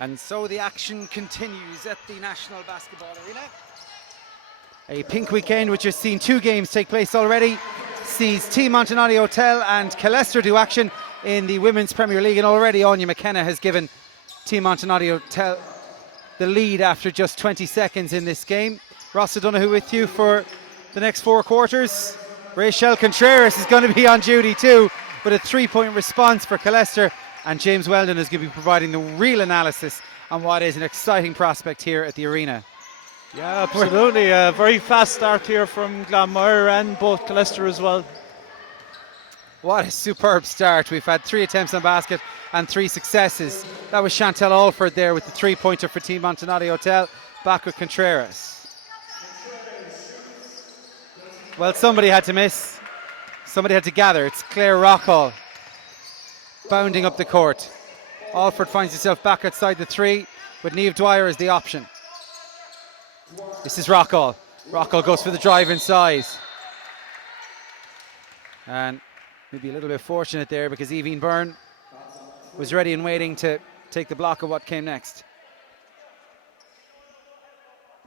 And so the action continues at the National Basketball Arena. A pink weekend which has seen 2 games take place already. Sees Team Montenotte Hotel and Killester do action in the Women's Premier League, and already Anya McKenna has given Team Montenotte Hotel the lead after just 20 seconds in this game. Ross O'Donoghue with you for the next 4 quarters. Rachel Contreras is going to be on duty too, with a 3-point response for Killester, and James Weldon is going to be providing the real analysis on what is an exciting prospect here at the arena. Yeah, absolutely. A very fast start here from Glanmire and both Killester as well. What a superb start. We've had 3 attempts on basket and 3 successes. That was Chantal Alford there with the 3-pointer for Team Montenotte Hotel. Back with Contreras. Well, somebody had to miss. Somebody had to gather. It's Claire Rockall bounding up the court. Alford finds himself back outside the 3 with Niamh Dwyer as the option. This is Rockall. Rockall goes for the drive inside. And maybe a little bit fortunate there because Evine Byrne was ready and waiting to take the block of what came next.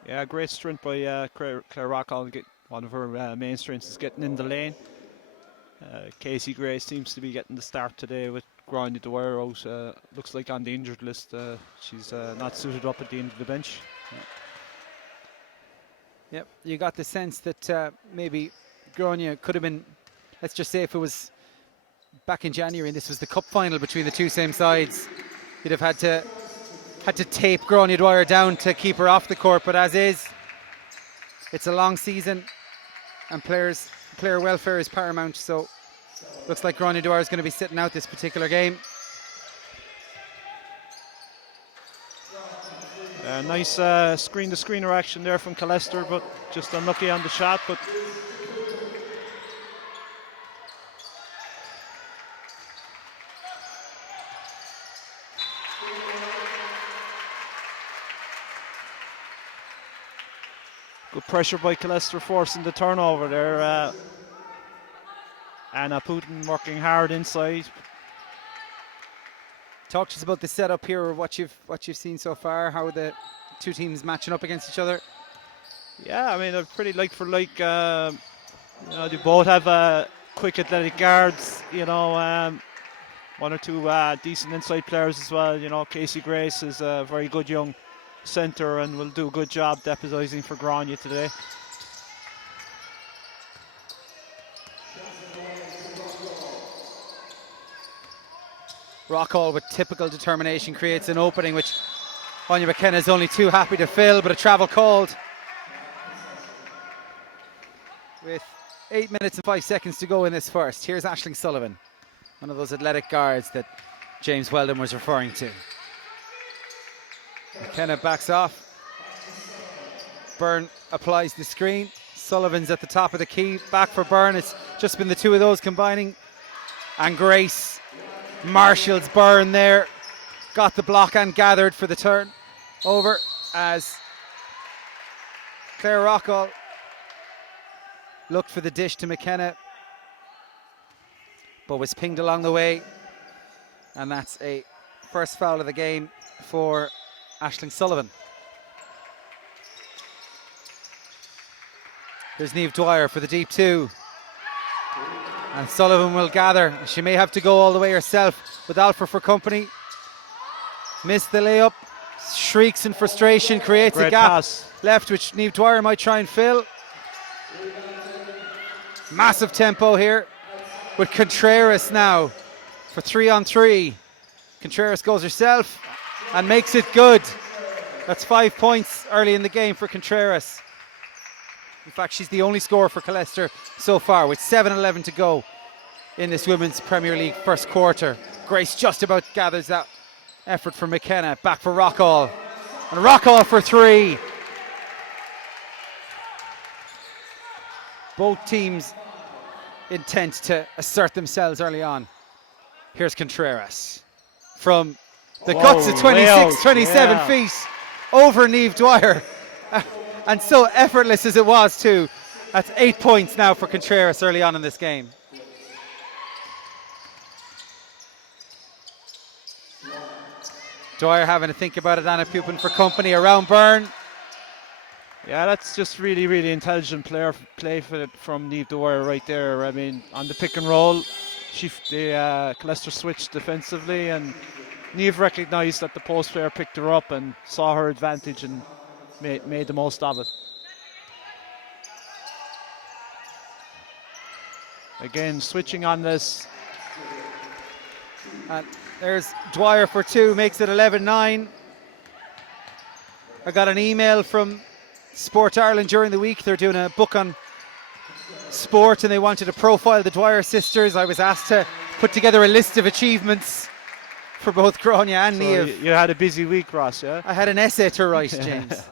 Yeah, great strength by Claire Rockall. One of her main strengths is getting in the lane. Casey Gray seems to be getting the start today with Gráinne Dwyer out. Looks like on the injured list. She's not suited up at the end of the bench. Yep, you got the sense that maybe Gráinne could have been, let's just say if it was back in January and this was the cup final between the 2 same sides, you'd have had to tape Gráinne Dwyer down to keep her off the court, but as is, it's a long season and player welfare is paramount, so looks like Gráinne Dwyer is going to be sitting out this particular game. Nice screen-to-screener action there from Killester, but just unlucky on the shot. But good pressure by Killester forcing the turnover there. Anna Putin working hard inside. Talk to us about the setup here, or what you've seen so far. How are the 2 teams matching up against each other? Yeah, I mean they're pretty like for like. They both have quick athletic guards. 1 or 2 decent inside players as well. Casey Grace is a very good young centre and will do a good job deputising for Gráinne today. Rockall with typical determination creates an opening which Anya McKenna is only too happy to fill, but a travel called. With 8 minutes and 5 seconds to go in this first. Here's Aisling Sullivan, one of those athletic guards that James Weldon was referring to. McKenna backs off. Byrne applies the screen. Sullivan's at the top of the key. Back for Byrne. It's just been the 2 of those combining. And Grace marshals Byrne there. Got the block and gathered for the turn over as Claire Rockall looked for the dish to McKenna, but was pinged along the way. And that's a first foul of the game for Aisling Sullivan. Here's Niamh Dwyer for the deep 2. And Sullivan will gather. She may have to go all the way herself with Alford for company. Missed the layup. Shrieks in frustration. Creates a gap pass left, which Niamh Dwyer might try and fill. Massive tempo here with Contreras now for 3-on-3. Contreras goes herself and makes it good. That's 5 points early in the game for Contreras. In fact, she's the only scorer for Killester so far, with 7:11 to go in this Women's Premier League first quarter. Grace just about gathers that effort from McKenna. Back for Rockall. And Rockall for 3. Both teams intent to assert themselves early on. Here's Contreras from the guts of 27 feet over Niamh Dwyer. And so effortless as it was too. That's 8 points now for Contreras early on in this game. Dwyer having to think about it, Anna Pupin for company around Byrne. Yeah, that's just really, really intelligent play from Niamh Dwyer right there. I mean, on the pick and roll, Killester switched defensively, and Niamh recognised that the post player picked her up and saw her advantage and made the most of it. Again, switching on this. And there's Dwyer for 2, makes it 11-9. I got an email from Sport Ireland during the week. They're doing a book on sport and they wanted to profile the Dwyer sisters. I was asked to put together a list of achievements for both Grania and So Niamh. you had a busy week, Ross, yeah? I had an essay to write, James.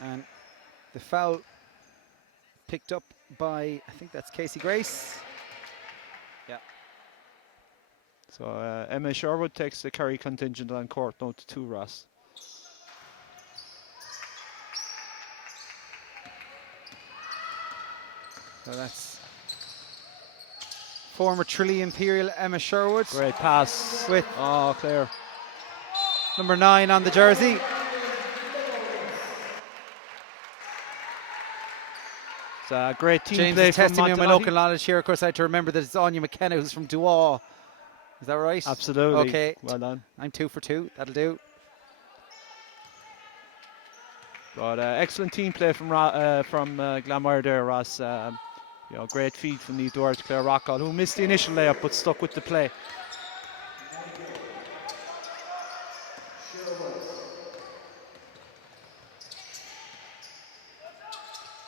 And the foul picked up by, I think that's Casey Grace. Yeah. So Emma Sherwood takes the Kerry contingent on court, note to 2, Ross. So that's former Tralee Imperial Emma Sherwood. Great pass. With Claire. number 9 on the jersey. It's a great team James play is from testing me on my Montenotte. local knowledge here. Of course, I had to remember that it's Anya McKenna who's from Duaw. Is that right? Absolutely. Okay. Well done. I'm 2 for 2. That'll do. But excellent team play from Glanmire there, Ross. Great feed from Niamh Dwyer to Claire Rockall, who missed the initial layup but stuck with the play.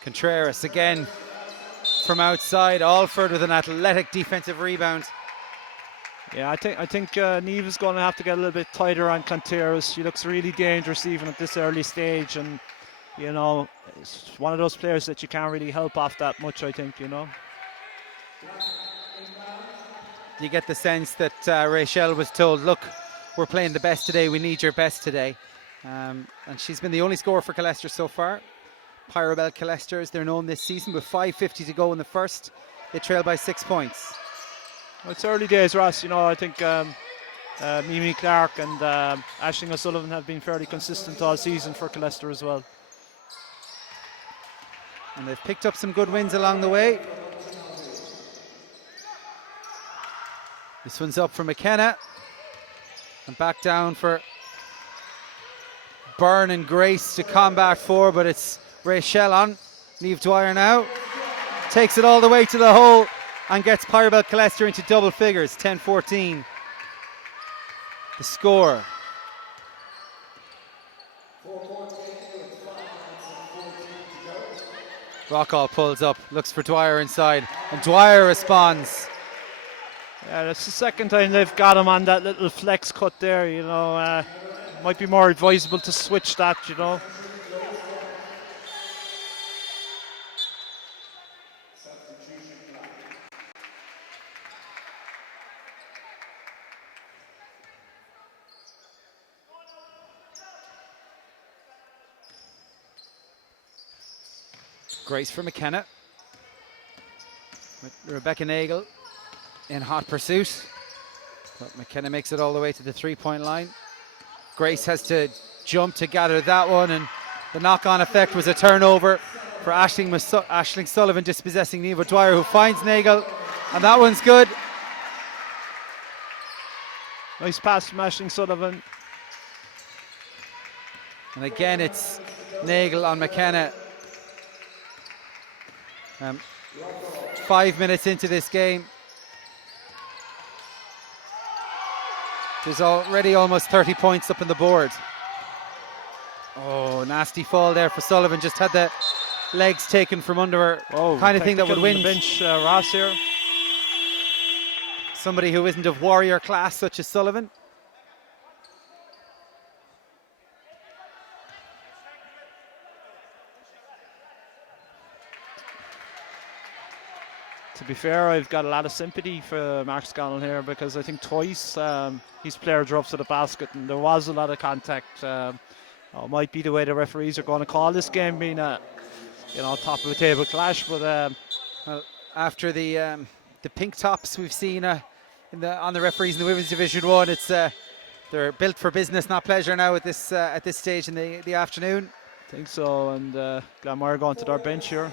Contreras again from outside. Alford with an athletic defensive rebound. Yeah, I think Niamh is going to have to get a little bit tighter on Contreras. She looks really dangerous even at this early stage, and it's one of those players that you can't really help off that much, I think, You get the sense that Rachel was told, look, we're playing the best today, we need your best today. And she's been the only scorer for Killester so far. Pyrobel Killester, as they're known this season, with 5:50 to go in the first. They trail by 6 points. Well, it's early days, Ross. I think Mimi Clark and Aisling O'Sullivan have been fairly consistent all season for Killester as well. And they've picked up some good wins along the way. This one's up for McKenna. And back down for Byrne and Grace to combat for, but it's Rachel on. Niamh Dwyer now. Takes it all the way to the hole and gets Pyrobel Killester into double figures, 10-14. The score. Rockall pulls up, looks for Dwyer inside, and Dwyer responds. Yeah, that's the second time they've got him on that little flex cut there, might be more advisable to switch that, Grace for McKenna. With Rebecca Nagel in hot pursuit. But McKenna makes it all the way to the 3-point line. Grace has to jump to gather that one, and the knock-on effect was a turnover for Aisling Sullivan dispossessing Niamh Dwyer, who finds Nagel, and that one's good. Nice pass from Aisling Sullivan. And again, it's Nagel on McKenna. 5 minutes into this game. There's already almost 30 points up on the board. Oh, nasty fall there for Sullivan. Just had the legs taken from under her. Kind of thing that would win. Bench, Ross here. Somebody who isn't of warrior class, such as Sullivan. To be fair, I've got a lot of sympathy for Mark Scannell here, because I think twice his player drops to the basket and there was a lot of contact. Oh, it might be the way the referees are going to call this game, being a top of the table clash. But well, after the pink tops we've seen on the referees in the women's division 1, it's they're built for business, not pleasure now at this stage in the afternoon. I think so. And Glanmire going to their bench here.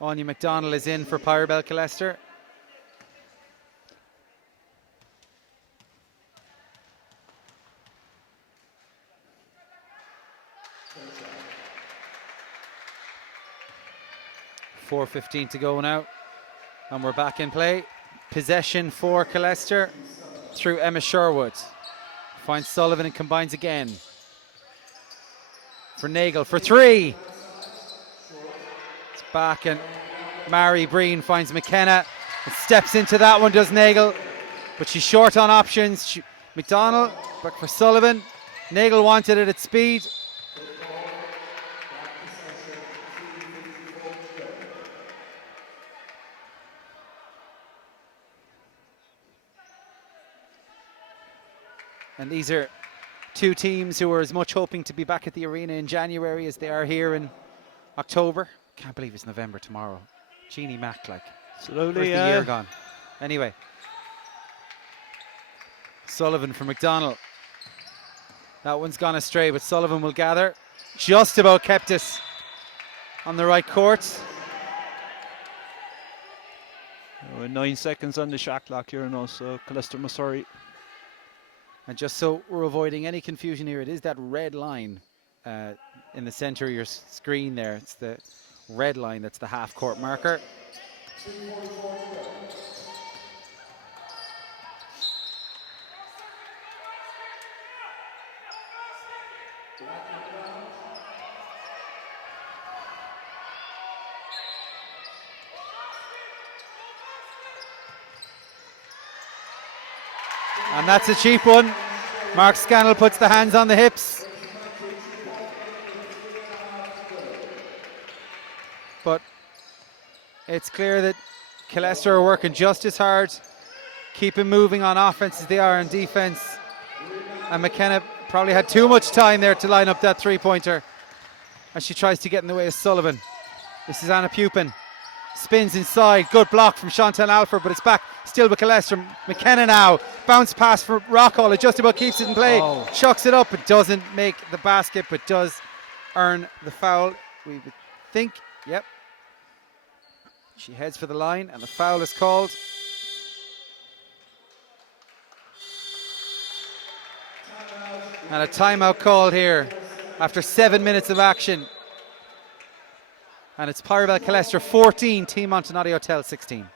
Anya McDonald is in for Pyrobel Killester. .4:15 to go now, and we're back in play. Possession for Killester through Emma Sherwood. Finds Sullivan and combines again. For Nagel for 3. It's back, and Mary Breen finds McKenna and steps into that one, does Nagel, but she's short on options. McDonald back for Sullivan. Nagel wanted it at speed. And these are two teams who are as much hoping to be back at the arena in January as they are here in October. Can't believe it's November tomorrow. Jeannie Mac, like, Absolutely, where's the year gone? Anyway, Sullivan for McDonald. That one's gone astray, but Sullivan will gather. Just about kept us on the right court. With 9 seconds on the shot clock here now, so Killester must hurry. And just so we're avoiding any confusion here, it is that red line in the center of your screen there. It's the red line that's the half-court marker. And that's a cheap one. Mark Scannell puts the hands on the hips. But it's clear that Killester are working just as hard, keeping moving on offense as they are on defense. And McKenna probably had too much time there to line up that three-pointer as she tries to get in the way of Sullivan. This is Anna Pupin. Spins inside, good block from Chantal Alford, but it's back still with Killester. McKenna now, bounce pass for Rockall, it just about keeps it in play. Chucks it up, it doesn't make the basket, but does earn the foul. We would think, yep. She heads for the line and the foul is called. And a timeout called here after 7 minutes of action. And it's Pyrobel Killester 14, Team Montenotte Hotel 16.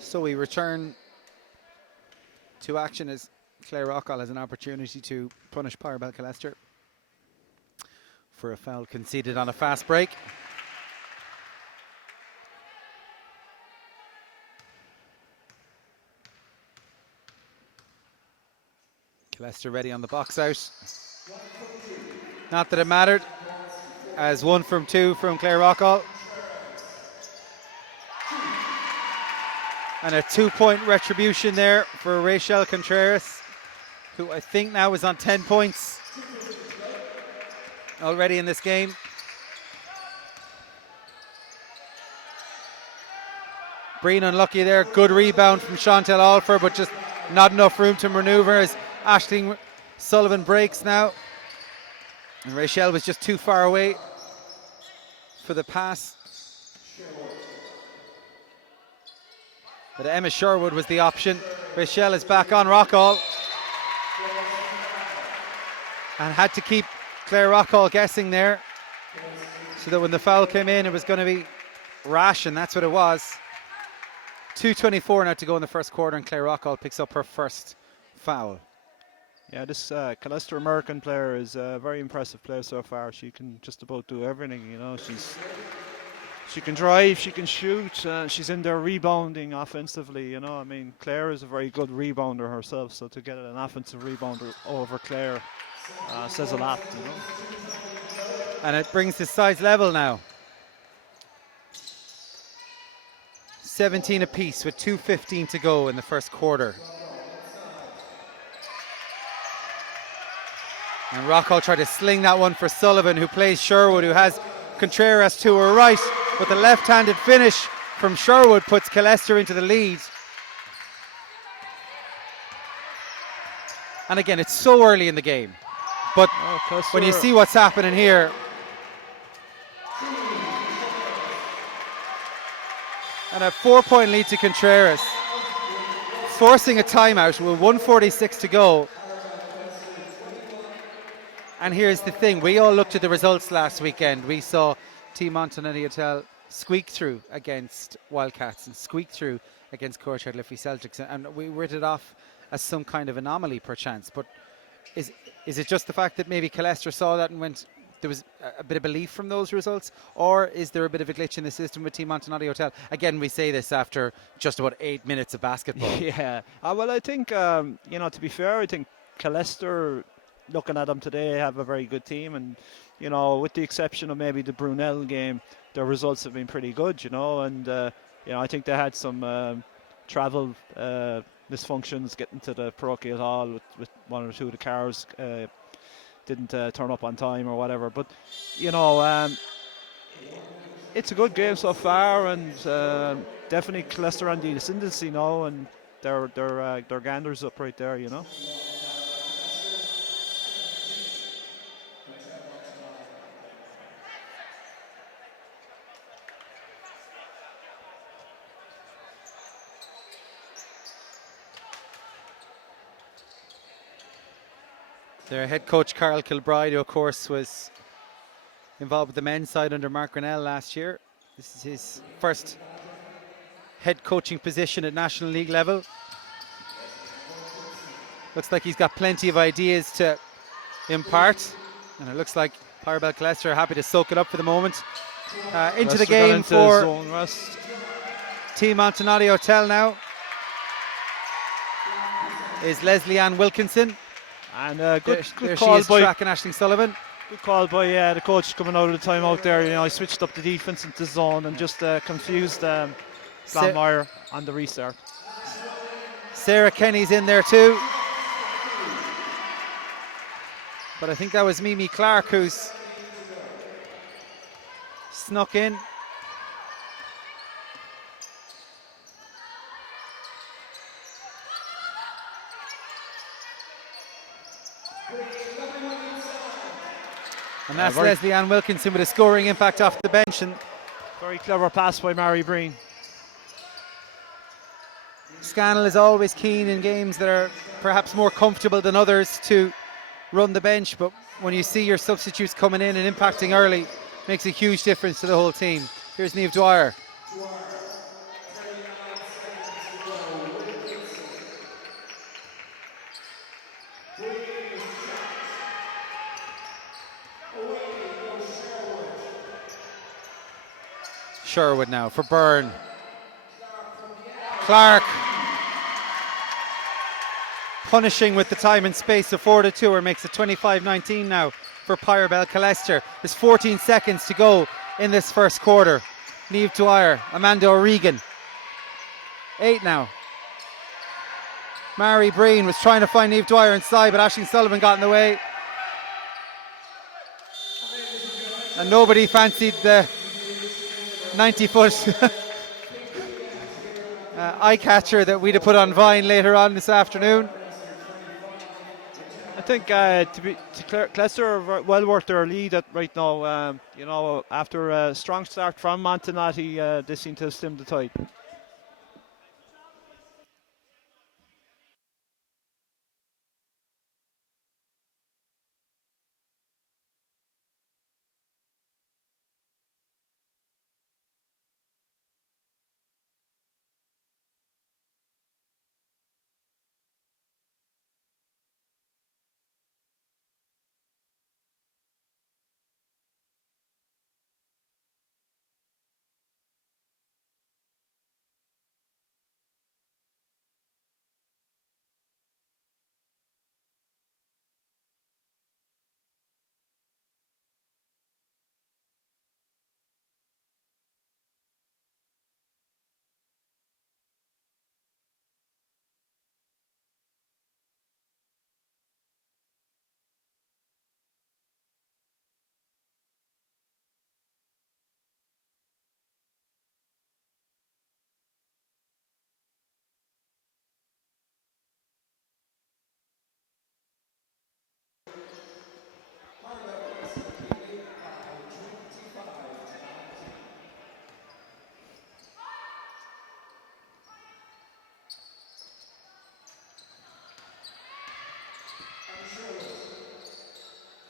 So we return to action as Claire Rockall has an opportunity to punish Pyrobel Killester. for a foul conceded on a fast break. Killester ready on the box out. Not that it mattered, as 1 from 2 from Claire Rockall. And a 2-point retribution there for Rachel Contreras, who I think now is on 10 points already in this game. Breen unlucky there. Good rebound from Chantal Alford, but just not enough room to maneuver as Aisling Sullivan breaks now. And Rachel was just too far away for the pass. But Emma Sherwood was the option. Rachel is back on Rockall. And had to keep Claire Rockall guessing there, so that when the foul came in, it was going to be rash, and that's what it was. 2:24 now to go in the first quarter, and Claire Rockall picks up her first foul. Yeah, this Killester American player is a very impressive player so far. She can just about do everything, you know. She can drive, she can shoot, she's in there rebounding offensively, you know. I mean, Claire is a very good rebounder herself, so to get an offensive rebounder over Claire says a lot, you know. And it brings the size level now. 17 apiece with 2:15 to go in the first quarter. And Rockall tried to sling that one for Sullivan, who plays Sherwood, who has Contreras to her right, but the left-handed finish from Sherwood puts Killester into the lead. And again, it's so early in the game, but when you see what's happening here, and a 4-point lead to Contreras, forcing a timeout with 1:46 to go. And here's the thing, we all looked at the results last weekend. We saw Team Montenotte squeak through against Wildcats and squeak through against Courtyard Liffey Celtics, and we wrote it off as some kind of anomaly perchance. But is it just the fact that maybe Killester saw that and went, there was a bit of belief from those results, or is there a bit of a glitch in the system with Team Montenotte? Again, we say this after just about 8 minutes of basketball. Yeah, well, I think, you know, to be fair, I think Killester, looking at them today, have a very good team, and you know, with the exception of maybe the Brunell game, their results have been pretty good, you know, and you know, I think they had some travel dysfunctions getting to the parochial hall with 1 or 2 of the cars didn't turn up on time or whatever, but you know, it's a good game so far, and definitely Killester on the ascendancy now, and their ganders up right there, you know. Their head coach, Carl Kilbride, who of course was involved with the men's side under Mark Brunell last year. This is his first head coaching position at National League level. Looks like he's got plenty of ideas to impart, and it looks like Pyrobel Killester are happy to soak it up for the moment. Into the game for Team Montenotte Hotel now is Leslie Ann Wilkinson. And good good call call by tracking Aisling Sullivan. Good call by the coach coming out of the timeout there. You know, he switched up the defense into zone and just confused Glanmire on the restart. Sarah Kenny's in there too. But I think that was Mimi Clark who's snuck in. And that's Leslie Ann Wilkinson with a scoring impact off the bench. And very clever pass by Mary Breen. Scannell is always keen in games that are perhaps more comfortable than others to run the bench, but when you see your substitutes coming in and impacting early, makes a huge difference to the whole team. Here's Niamh Dwyer. Sherwood now for Byrne. Clark punishing with the time and space afforded to her, makes it 25-19 now for Pyrobel Killester. There's 14 seconds to go in this first quarter. Niamh Dwyer, Amanda O'Regan. 8 now. Mary Breen was trying to find Niamh Dwyer inside, but Aisling Sullivan got in the way. And nobody fancied the 90-foot eye catcher that we'd have put on Vine later on this afternoon. I think Killester are well worth their lead right now. You know, after a strong start from Montenotte, they seem to have stemmed the tide.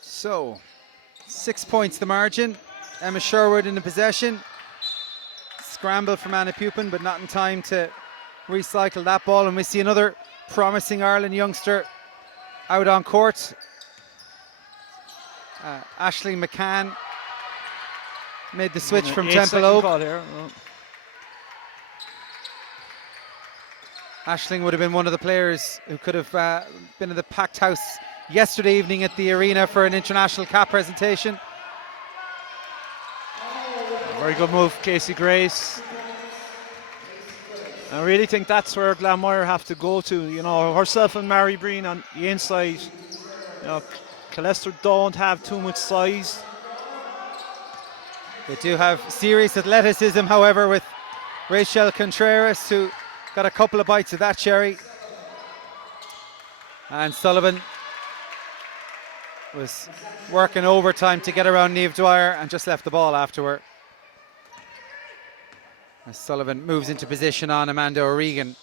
So, 6 points the margin. Emma Sherwood in the possession. Scramble from Anna Pupin, but not in time to recycle that ball. And we see another promising Ireland youngster out on court. Aisling McCann made the switch from Temple Oak. Aisling would have been one of the players who could have been in the packed house yesterday evening at the arena for an international cap presentation. Very good move, Casey Grace. I really think that's where Glanmire have to go to. You know, herself and Mary Breen on the inside. You know, Killester don't have too much size. They do have serious athleticism, however, with Rachel Contreras, who got a couple of bites of that cherry. And Sullivan was working overtime to get around Niamh Dwyer and just left the ball after her. As Sullivan moves into position on Amanda O'Regan.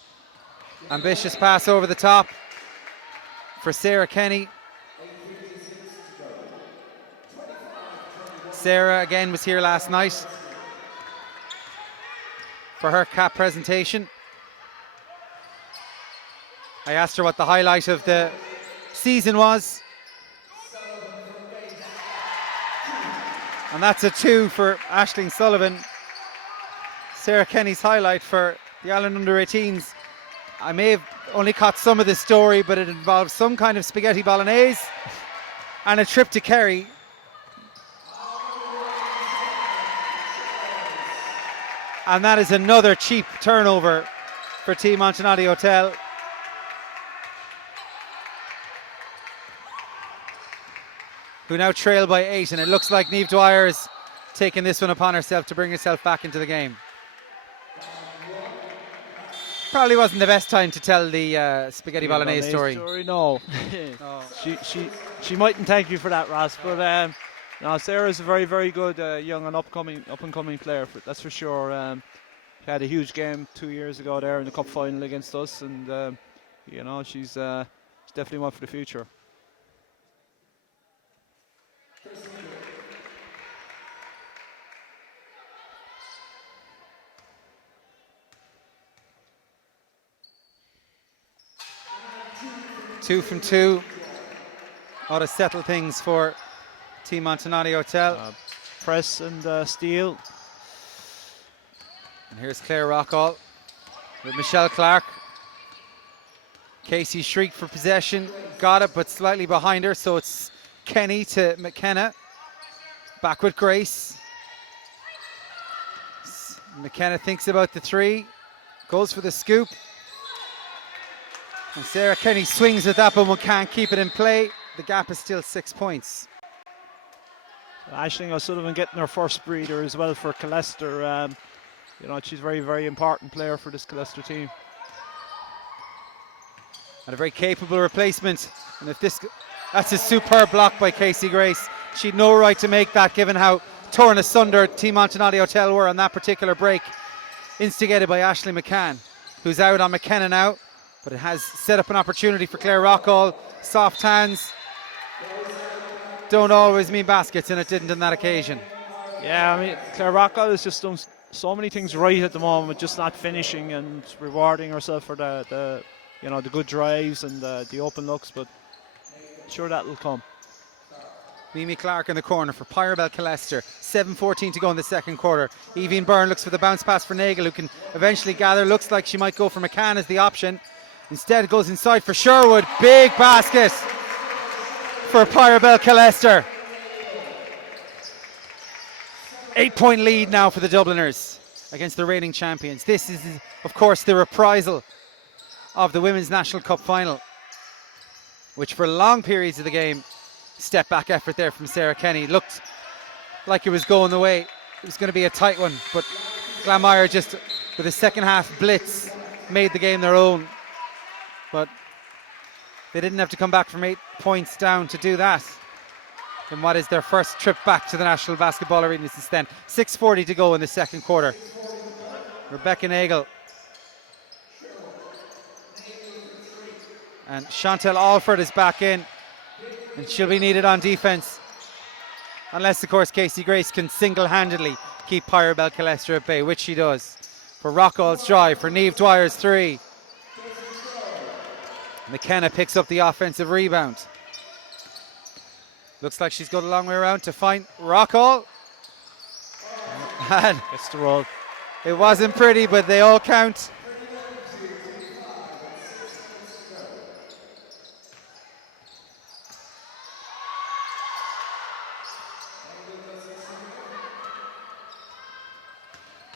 Ambitious pass over the top for Sarah Kenny. Sarah again was here last night for her cap presentation. I asked her what the highlight of the season was. And that's a 2 for Aisling Sullivan. Sarah Kenny's highlight for the Ireland under-18s. I may have only caught some of the story, but it involves some kind of spaghetti bolognese and a trip to Kerry. And that is another cheap turnover for Team Montenotte Hotel. Who now trail by 8, and it looks like Niamh Dwyer is taking this one upon herself to bring herself back into the game. Probably wasn't the best time to tell the spaghetti bolognese story. No. No. She mightn't thank you for that, Ross. But no, Sarah's a very, very good young and up and coming player. That's for sure. She had a huge game 2 years ago there in the cup final against us, and you know, she's definitely one for the future. Two from two. Ought to settle things for Team Montenotte Hotel. Press and steal. And here's Claire Rockall with Michelle Clark. Casey shrieked for possession, got it, but slightly behind her, so it's Kenny to McKenna. Back with Grace. McKenna thinks about the three, goes for the scoop. And Sarah Kenny swings at that, but can't keep it in play. The gap is still 6 points. Aisling O'Sullivan getting her first breather as well for Killester. You know, she's a very, very important player for this Killester team. And a very capable replacement. And if that's a superb block by Casey Grace. She'd no right to make that, given how torn asunder Team Montenotte Hotel were on that particular break. Instigated by Aisling McCann, who's out on McKenna now. But it has set up an opportunity for Claire Rockall. Soft hands don't always mean baskets, and it didn't on that occasion. Yeah, I mean, Claire Rockall has just done so many things right at the moment, just not finishing and rewarding herself for the you know, the good drives and the open looks, but sure that'll come. Mimi Clark in the corner for Pyrobel Killester. 7:14 to go in the second quarter. Evie Byrne looks for the bounce pass for Nagel, who can eventually gather. Looks like she might go for McCann as the option. Instead, it goes inside for Sherwood. Big basket for Pyrobel Killester. 8-point lead now for the Dubliners against the reigning champions. This is, of course, the reprisal of the Women's National Cup final, which for long periods of the game, step back effort there from Sarah Kenny. Looked like it was going the way. It was going to be a tight one, but Glanmire just, with a second half blitz, made the game their own. But they didn't have to come back from 8 points down to do that in what is their first trip back to the National Basketball Arena since then. 6:40 to go in the second quarter. Rebecca Nagel and Chantel Alford is back in, and she'll be needed on defense, unless of course Casey Grace can single-handedly keep Pyrobel Killester at bay, which she does. For Rockall's drive, for Niamh Dwyer's three. McKenna picks up the offensive rebound. Looks like she's got a long way around to find Rockall. And Gets the roll. it wasn't pretty, but they all count.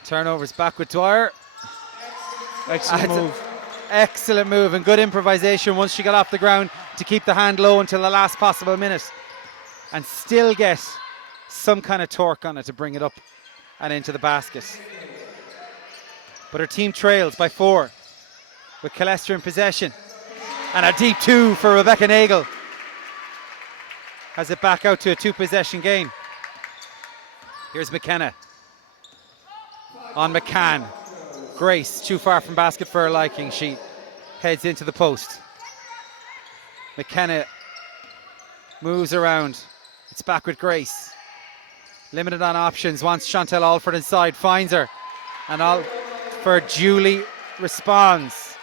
Turnovers back with Dwyer. Excellent move. Excellent move and good improvisation once she got off the ground to keep the hand low until the last possible minute and still get some kind of torque on it to bring it up and into the basket. But her team trails by 4 with Killester in possession, and a deep 2 for Rebecca Nagel. Has it back out to a 2-possession game. Here's McKenna on McCann. Grace, too far from basket for her liking. She heads into the post. McKenna moves around. It's back with Grace. Limited on options. Wants Chantel Alford inside. Finds her. And Alford duly responds.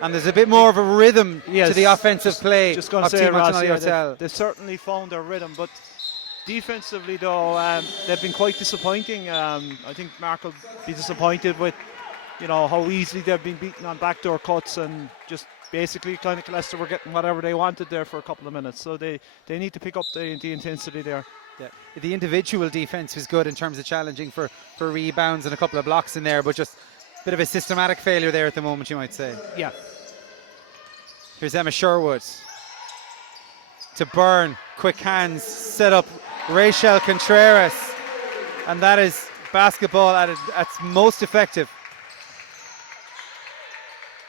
And there's a bit more of a rhythm to the offensive play just going of to say, Team Ross, Montenotte Hotel. they've certainly found their rhythm, but defensively, though, they've been quite disappointing. I think Mark will be disappointed with, you know, how easily they've been beaten on backdoor cuts, and just basically kind of Killester were getting whatever they wanted there for a couple of minutes. So they need to pick up the intensity there. Yeah. The individual defense was good in terms of challenging for rebounds and a couple of blocks in there, but just a bit of a systematic failure there at the moment, you might say. Yeah. Here's Emma Sherwood to Byrne. Quick hands, set up Rachel Contreras, and that is basketball at its most effective.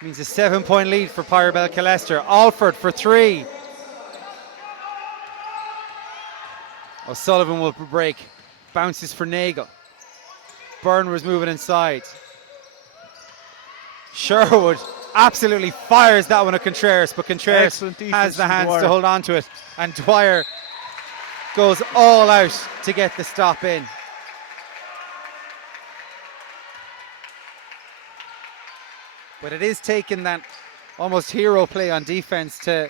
Means a 7-point lead for Pyrobel Killester. Alford for 3. O'Sullivan will break. Bounces for Nagel. Byrne was moving inside. Sherwood absolutely fires that one at Contreras, but Contreras has the hands to hold on to it, and Dwyer goes all out to get the stop in. But it is taking that almost hero play on defense to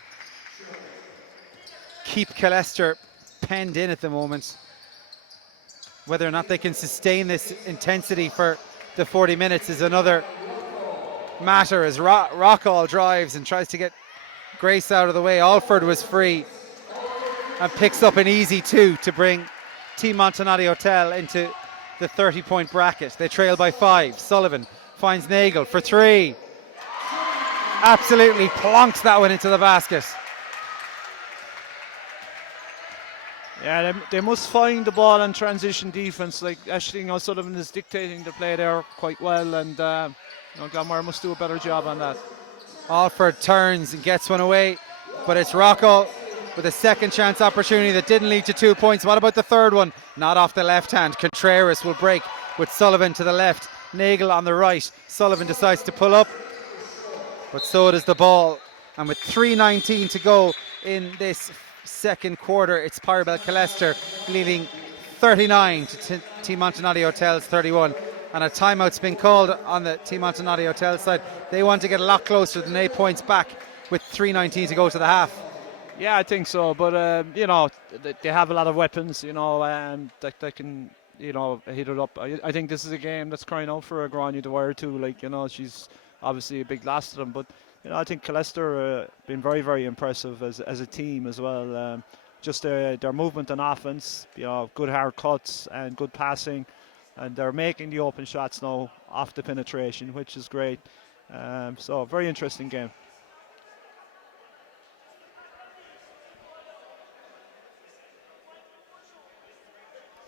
keep Killester penned in at the moment. Whether or not they can sustain this intensity for the 40 minutes is another matter, as Rockall drives and tries to get Grace out of the way. Alford was free and picks up an easy 2 to bring Team Montenotte Hotel into the 30-point bracket. They trail by 5. Sullivan finds Nagel for 3. Absolutely plonks that one into the basket. Yeah, they must find the ball and transition defense. Like Aisling O'Sullivan is dictating the play there quite well, and Glanmire must do a better job on that. Alford turns and gets one away, but it's Rocco with a second chance opportunity that didn't lead to 2 points. What about the third one? Not off the left hand. Contreras will break with Sullivan to the left, Nagel on the right. Sullivan decides to pull up, but so does the ball. And with 3:19 to go in this second quarter, it's Pyrobel Killester leading 39 to Team Montenotte Hotel's 31. And a timeout's been called on the Team Montenotte Hotel side. They want to get a lot closer than 8 points back with 3:19 to go to the half. Yeah, I think so. But they have a lot of weapons, that can, hit it up. I think this is a game that's crying out for a Grania Dwyer too. She's obviously a big loss to them, but I think Killester been very, very impressive as a team as well. Just their movement on offense, good hard cuts and good passing. And they're making the open shots now off the penetration, which is great. So very interesting game.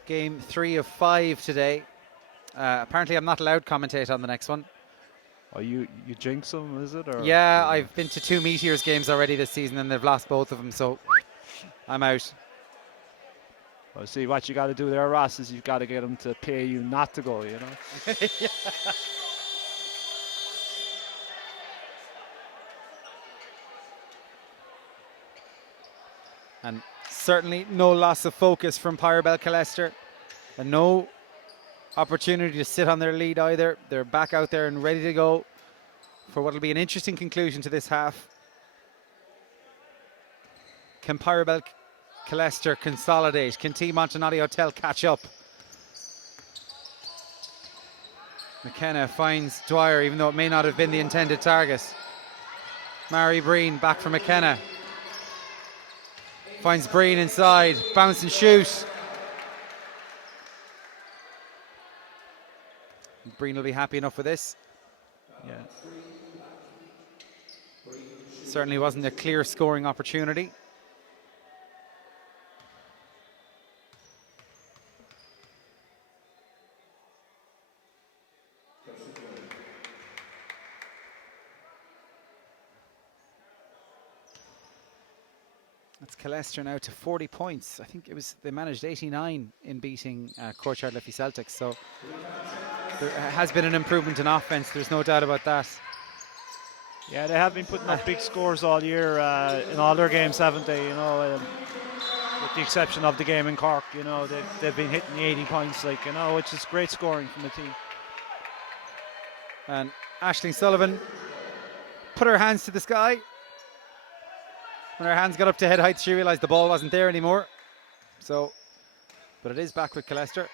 Game 3 of 5 today. Apparently I'm not allowed to commentate on the next one. Oh, you jinx them, is it? Or? Yeah, I've been to 2 Meteors games already this season and they've lost both of them, so I'm out. Well, see, what you got to do there, Ross, is you've got to get them to pay you not to go, Yeah. And certainly no loss of focus from Pyrobel Killester, and no opportunity to sit on their lead either. They're back out there and ready to go for what will be an interesting conclusion to this half. Can Pyrobel Killester consolidate? Can Team Montenotte Hotel catch up? McKenna finds Dwyer, even though it may not have been the intended target. Mary Breen back for McKenna. Finds Breen inside, bounce and shoot. Breen will be happy enough with this. Yeah. Certainly wasn't a clear scoring opportunity. That's Killester now to 40 points. I think they managed 89 in beating Courtyard Liffey Celtics. So there has been an improvement in offense. There's no doubt about that. Yeah, they have been putting up big scores all year in all their games, haven't they? With the exception of the game in Cork, they've been hitting the 80 points, which is great scoring from the team. And Aisling Sullivan put her hands to the sky. When her hands got up to head height, she realised the ball wasn't there anymore. But it is back with Killester.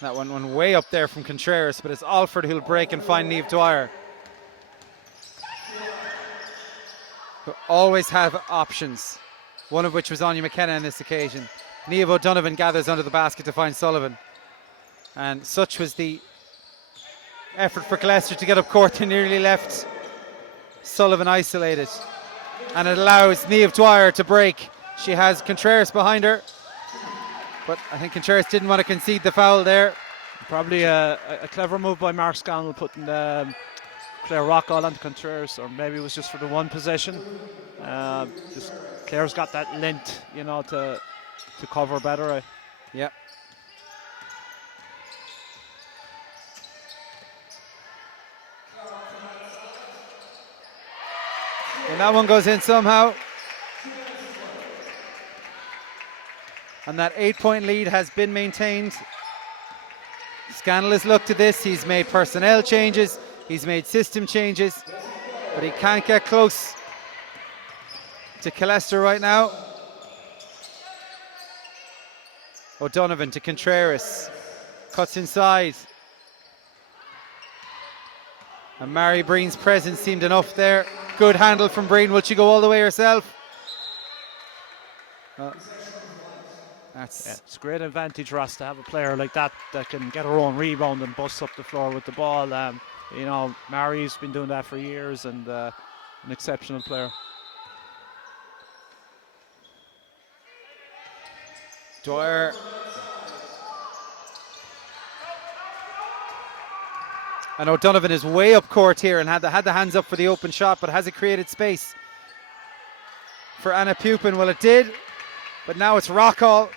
That one went way up there from Contreras, but it's Alford who'll break and find Niamh Dwyer, who always have options, one of which was Anya McKenna on this occasion. Niamh O'Donovan gathers under the basket to find Sullivan. And such was the effort for Killester to get up court, they nearly left Sullivan isolated. And it allows Niamh Dwyer to break. She has Contreras behind her, but I think Contreras didn't want to concede the foul there. Probably a clever move by Mark Scannell, putting Claire Rockall onto Contreras, or maybe it was just for the one possession. Claire's got that length, to cover better. Yeah. And that one goes in somehow. And that 8-point lead has been maintained. Scannell has looked at this. He's made personnel changes. He's made system changes. But he can't get close to Killester right now. O'Donovan to Contreras. Cuts inside. And Mary Breen's presence seemed enough there. Good handle from Breen. Will she go all the way herself? It's a great advantage for us to have a player like that that can get her own rebound and bust up the floor with the ball. You know, Mary's been doing that for years, and an exceptional player. Dwyer. And O'Donovan is way up court here and had the hands up for the open shot, but has it created space for Anna Pupin? Well, it did, but now it's Rockall.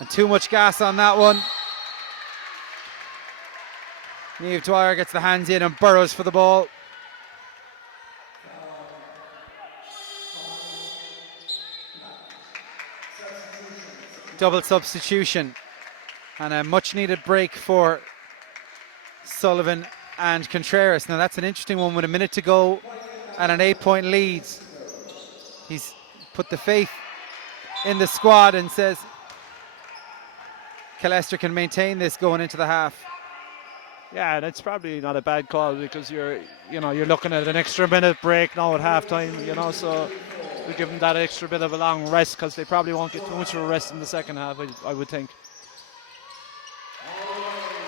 And too much gas on that one. Niamh Dwyer gets the hands in and burrows for the ball. Double substitution. And a much needed break for Sullivan and Contreras. Now that's an interesting one with a minute to go and an 8-point lead. He's put the faith in the squad and says Killester can maintain this going into the half. Yeah, that's probably not a bad call because you're looking at an extra minute break now at halftime, so we give them that extra bit of a long rest because they probably won't get too much of a rest in the second half, I would think.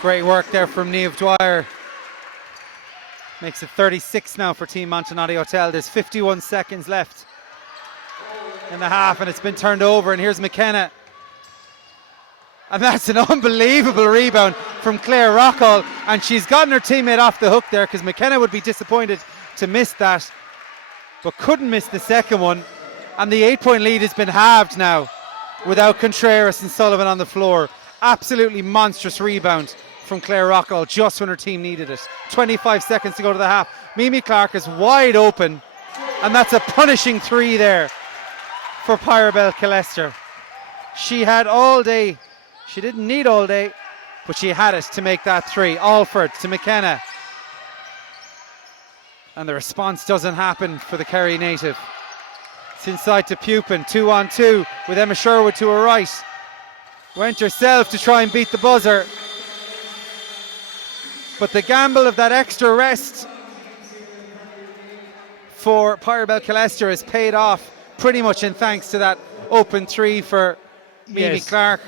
Great work there from Niamh Dwyer. Makes it 36 now for Team Montenotte Hotel. There's 51 seconds left in the half and it's been turned over, and here's McKenna. And that's an unbelievable rebound from Claire Rockall, and she's gotten her teammate off the hook there because McKenna would be disappointed to miss that, but couldn't miss the second one. And the 8-point lead has been halved now without Contreras and Sullivan on the floor. Absolutely monstrous rebound from Claire Rockall just when her team needed it. 25 seconds to go to the half. Mimi Clark is wide open, and that's a punishing three there for Pyrobel Killester. She had all day. She didn't need all day, but she had it to make that three. Alford to McKenna. And the response doesn't happen for the Kerry native. It's inside to Pupin, 2-on-2 with Emma Sherwood to her right. Went herself to try and beat the buzzer. But the gamble of that extra rest for Pyrobel Killester has paid off pretty much in thanks to that open three for Mimi Clark.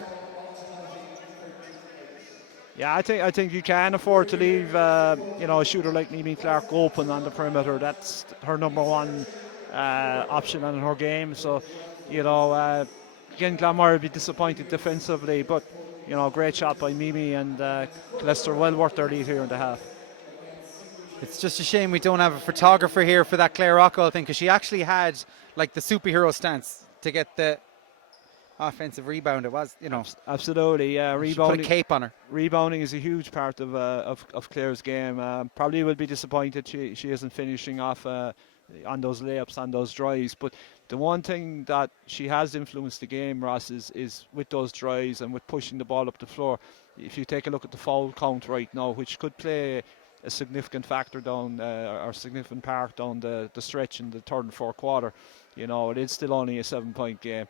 Yeah, I think you can afford to leave a shooter like Mimi Clark open on the perimeter. That's her number one option in her game. So, again, Glanmire will be disappointed defensively, but great shot by Mimi, and Killester well worth their lead here in the half. It's just a shame we don't have a photographer here for that Claire Rockall thing, because she actually had like the superhero stance to get the offensive rebound. It was, absolutely, yeah. Rebounding, put a cape on her. Rebounding is a huge part of Claire's game. Probably will be disappointed she isn't finishing off on those layups, on those drives. But the one thing that she has influenced the game, Ross, is with those drives and with pushing the ball up the floor. If you take a look at the foul count right now, which could play a significant factor down or significant part down the stretch in the third and fourth quarter, it is still only a 7-point game.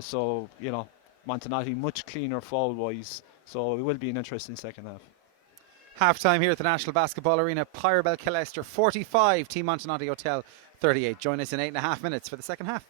So Montenotte much cleaner foul wise, so it will be an interesting second half. Half-time here at the National Basketball Arena. Pyrobel Killester 45, Team Montenotte Hotel 38. Join us in 8.5 minutes for the second half.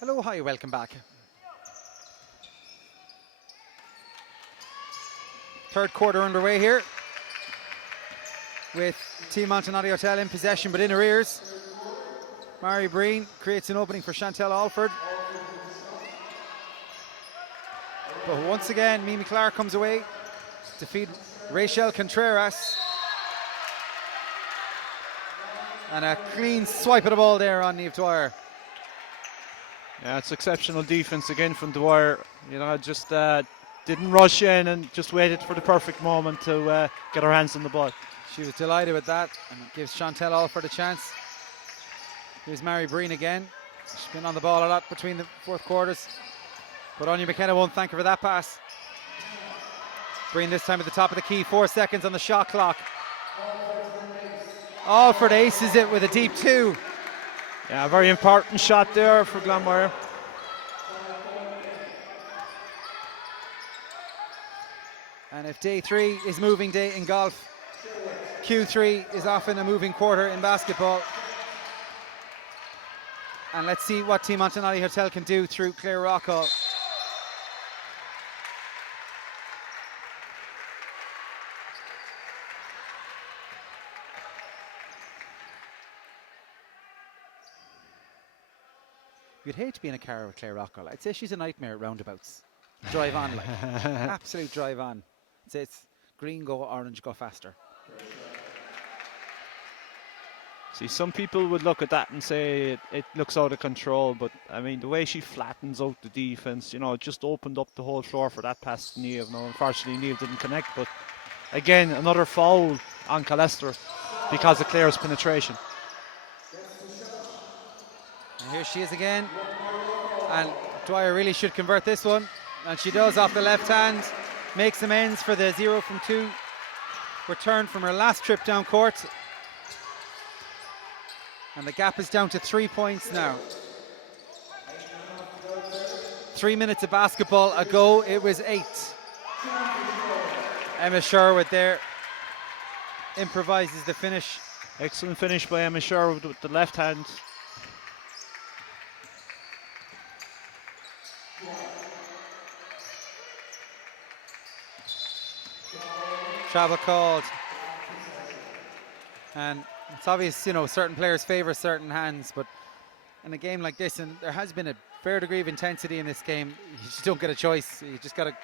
Hello, hi, welcome back. Third quarter underway here with Team Montenotte Hotel in possession but in arrears. Mary Breen creates an opening for Chantel Alford. But once again, Mimi Clark comes away to feed Rachel Contreras. And a clean swipe of the ball there on Niamh Dwyer. Yeah, it's exceptional defense again from Dwyer. You know, just didn't rush in and just waited for the perfect moment to get her hands on the ball. She was delighted with that and gives Chantel Alford a chance. Here's Mary Breen again. She's been on the ball a lot between the fourth quarters. But Anya McKenna won't thank her for that pass. Breen this time at the top of the key, 4 seconds on the shot clock. Alford aces it with a deep two. Yeah, very important shot there for Glanmire. And if day 3 is moving day in golf, Q3 is often a moving quarter in basketball. And let's see what Team Montenotte Hotel can do through Claire Rockall. You'd hate to be in a car with Claire Rockall. I'd say she's a nightmare at roundabouts. Drive on, like. Absolute drive on. I'd say it's green go, orange go faster. See, some people would look at that and say it looks out of control, but I mean, the way she flattens out the defense, you know, it just opened up the whole floor for that pass to Niamh. Now, unfortunately, Niamh didn't connect, but again, another foul on Killester because of Claire's penetration. And here she is again. And Dwyer really should convert this one. And she does off the left hand. Makes amends for the 0 from 2 return from her last trip down court. And the gap is down to 3 points now. 3 minutes of basketball ago, it was 8. Emma Sherwood there improvises the finish. Excellent finish by Emma Sherwood with the left hand. Travel called. And it's obvious, you know, certain players favour certain hands, but in a game like this, and there has been a fair degree of intensity in this game, you just don't get a choice. You just got to.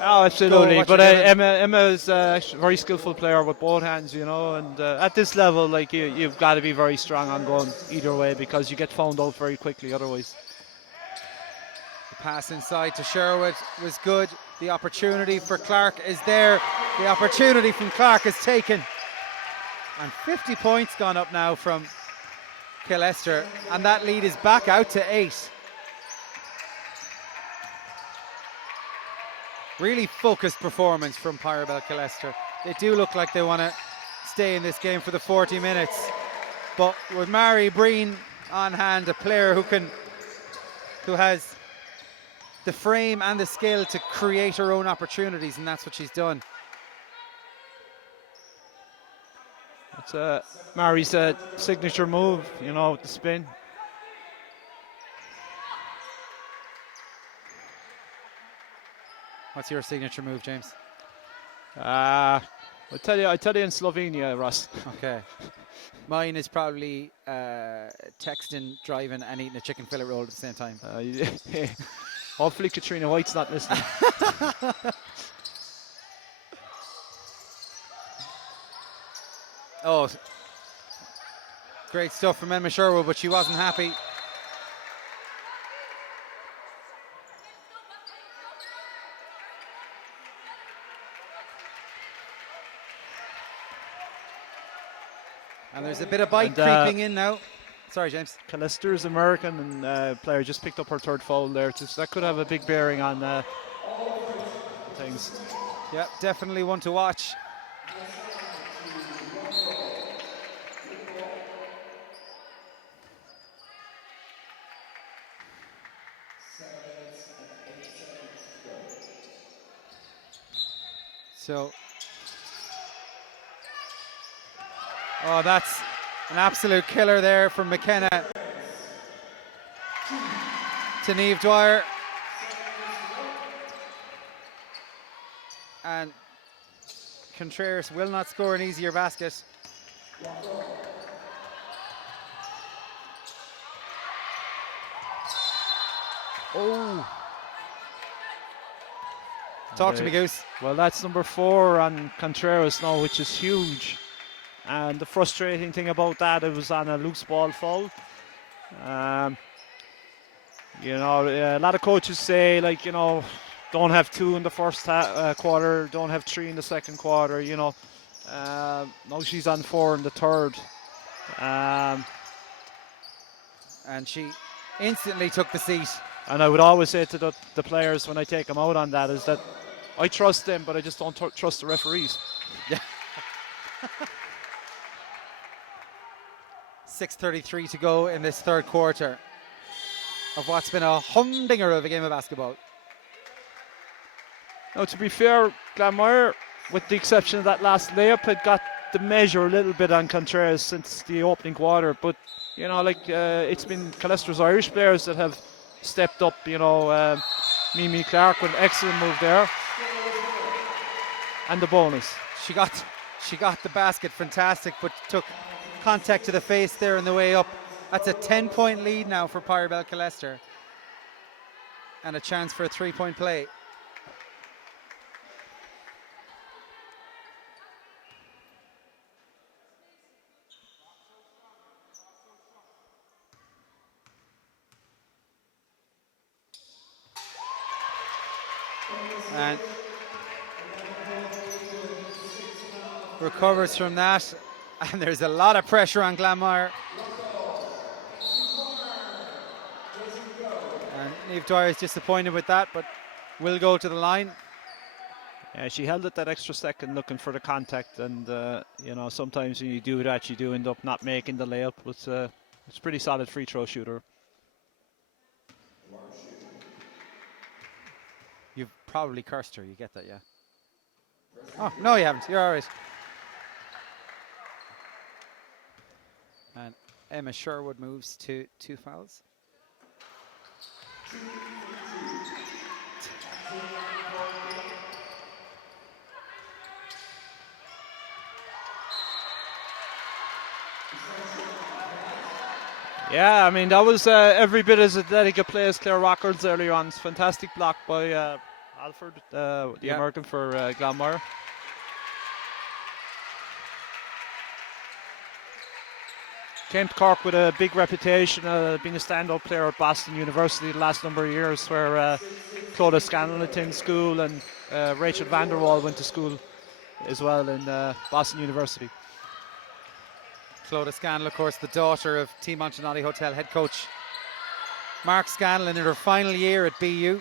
Oh, absolutely. But Emma is a very skillful player with both hands, you know, and at this level, like you've got to be very strong on going either way because you get found out very quickly otherwise. The pass inside to Sherwood was good. The opportunity for Clark is there. The opportunity from Clark is taken. And 50 points gone up now from Killester, and that lead is back out to 8. Really focused performance from Pyrobel Killester. They do look like they want to stay in this game for the 40 minutes. But with Mary Breen on hand, a player who has the frame and the skill to create her own opportunities, and that's what she's done. It's Mary's signature move, you know, with the spin. What's your signature move, James? I'll tell you in Slovenia, Ross. Okay. Mine is probably texting, driving, and eating a chicken fillet roll at the same time. Hopefully Katrina White's not listening. Oh, great stuff from Emma Sherwood, but she wasn't happy. And there's a bit of bite creeping in now. Sorry, James. Killester's American, and player just picked up her third foul there. That could have a big bearing on things. Yeah, definitely one to watch. So, oh, that's an absolute killer there from McKenna. to Niamh Dwyer. And Contreras will not score an easier basket. Oh. Talk to me, Goose. Well, that's number 4 on Contreras now, which is huge. And the frustrating thing about that, it was on a loose ball foul. You know, a lot of coaches say, like, you know, don't have 2 in the first quarter, don't have 3 in the second quarter, you know. Now she's on 4 in the third. And she instantly took the seat. And I would always say to the players when I take them out on that is that I trust them, but I just don't trust the referees. Yeah. 6:33 to go in this third quarter of what's been a humdinger of a game of basketball. Now, to be fair, Glanmire, with the exception of that last layup, had got the measure a little bit on Contreras since the opening quarter. But, you know, like, it's been Killester's Irish players that have stepped up, you know. Mimi Clark with an excellent move there. And the bonus. She got the basket, fantastic, but took contact to the face there on the way up. That's a 10-point lead now for Pyrobel Killester. And a chance for a 3-point play. And recovers from that, and there's a lot of pressure on Glanmire. And Niamh Dwyer is disappointed with that, but will go to the line. Yeah, she held it that extra second looking for the contact, and you know, sometimes when you do that, you do end up not making the layup. But it's a pretty solid free throw shooter. You've probably cursed her, you get that, yeah? Oh, no you haven't, you're all right. And Emma Sherwood moves to 2 fouls. Yeah, I mean, that was every bit as athletic a play as Claire Rockers earlier on. It's a fantastic block by Alford, the American for Glanmire. Came to Cork with a big reputation, being a standout player at Boston University the last number of years, where Clodagh Scanlon attended school, and Rachel Vanderwall went to school as well in Boston University. Clodagh Scanlon, of course, the daughter of Team Montenotte Hotel head coach Mark Scanlon in her final year at BU.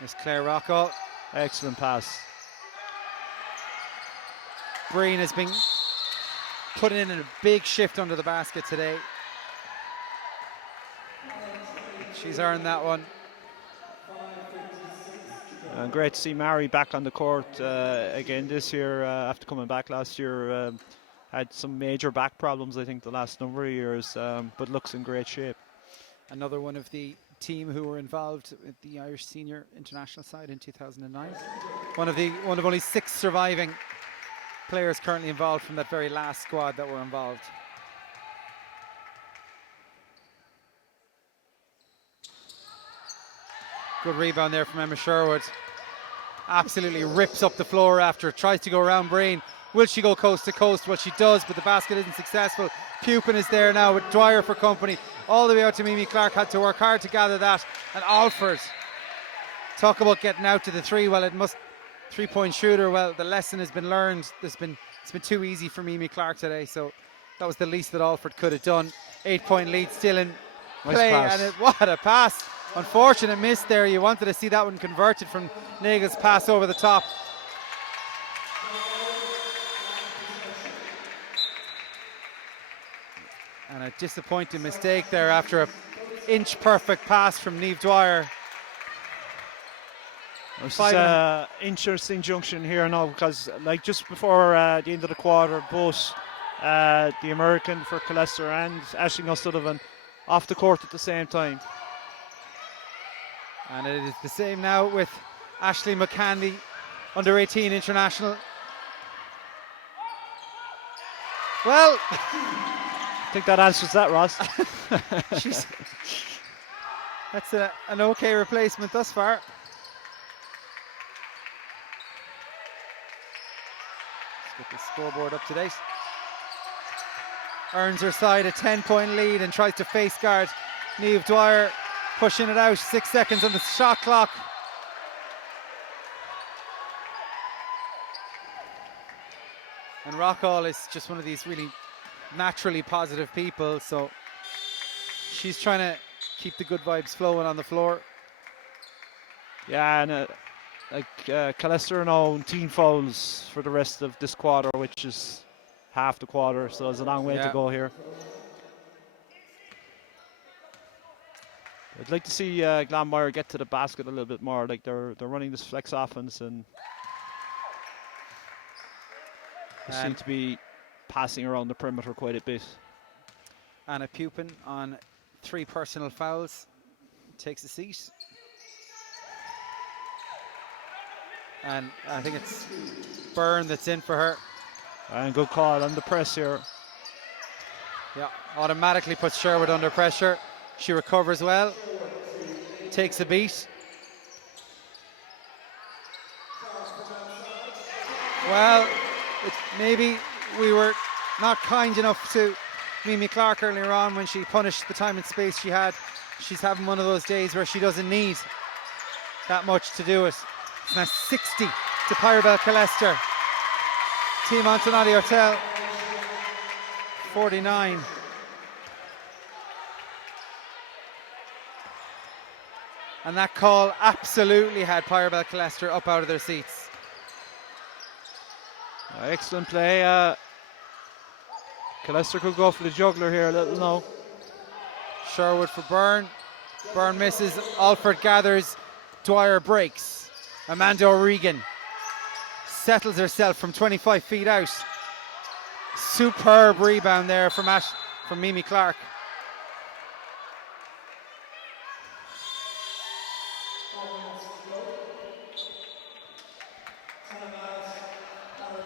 There's Claire Rockall. Excellent pass. Breen has been putting in a big shift under the basket today. She's earned that one. Great to see Mary back on the court again this year after coming back last year. Had some major back problems, I think, the last number of years, but looks in great shape. Another one of the team who were involved with the Irish senior international side in 2009. One of only 6 surviving players currently involved from that very last squad that were involved. Good rebound there from Emma Sherwood. Absolutely rips up the floor after it. Tries to go around Breen. Will she go coast to coast? Well, she does, but the basket isn't successful. Pupin is there now with Dwyer for company. All the way out to Mimi Clark. Had to work hard to gather that. And Alford. Talk about getting out to the 3. Well, it must... 3-point shooter. Well, the lesson has been learned. It's been too easy for Mimi Clark today, so that was the least that Alford could have done. 8-point lead still in play. Nice pass. And what a pass. Unfortunate miss there. You wanted to see that one converted from Nagel's pass over the top. And a disappointing mistake there after a inch perfect pass from Niamh Dwyer. This is an interesting junction here now, because like just before the end of the quarter, both the American for Killester and Aisling O'Sullivan off the court at the same time. And it is the same now with Aisling McCann, the under 18 international. Well, I think that answers that, Ross. that's an okay replacement thus far. Let's get the scoreboard up to date. Earns her side a 10-point lead and tries to face guard Niamh Dwyer, pushing it out. 6 seconds on the shot clock. And Rockall is just one of these really naturally positive people, so she's trying to keep the good vibes flowing on the floor. Yeah, and Killester now on team fouls for the rest of this quarter, which is half the quarter, so there's a long way to go here. I'd like to see Glanmire get to the basket a little bit more. Like they're running this flex offense and they seem to be passing around the perimeter quite a bit. Anna Pupin on 3 personal fouls takes a seat. And I think it's Byrne that's in for her. And good call on the press here. Yeah, automatically puts Sherwood under pressure. She recovers well, takes a beat. Well, maybe we were not kind enough to Mimi Clark earlier on when she punished the time and space she had. She's having one of those days where she doesn't need that much to do it. It's now 60 to Pyrobel Killester. Team Montenotte Hotel 49. And that call absolutely had Pyrobel Killester up out of their seats. Excellent play. Killester could go for the juggler here a little now. Sherwood for Byrne. Byrne misses. Alford gathers. Dwyer breaks. Amanda O'Regan settles herself from 25 feet out. Superb rebound there from Mimi Clark.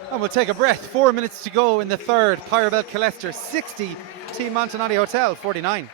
And we'll take a breath. 4 minutes to go in the third. Pyrobel Killester 60, Team Montenotte Hotel 49.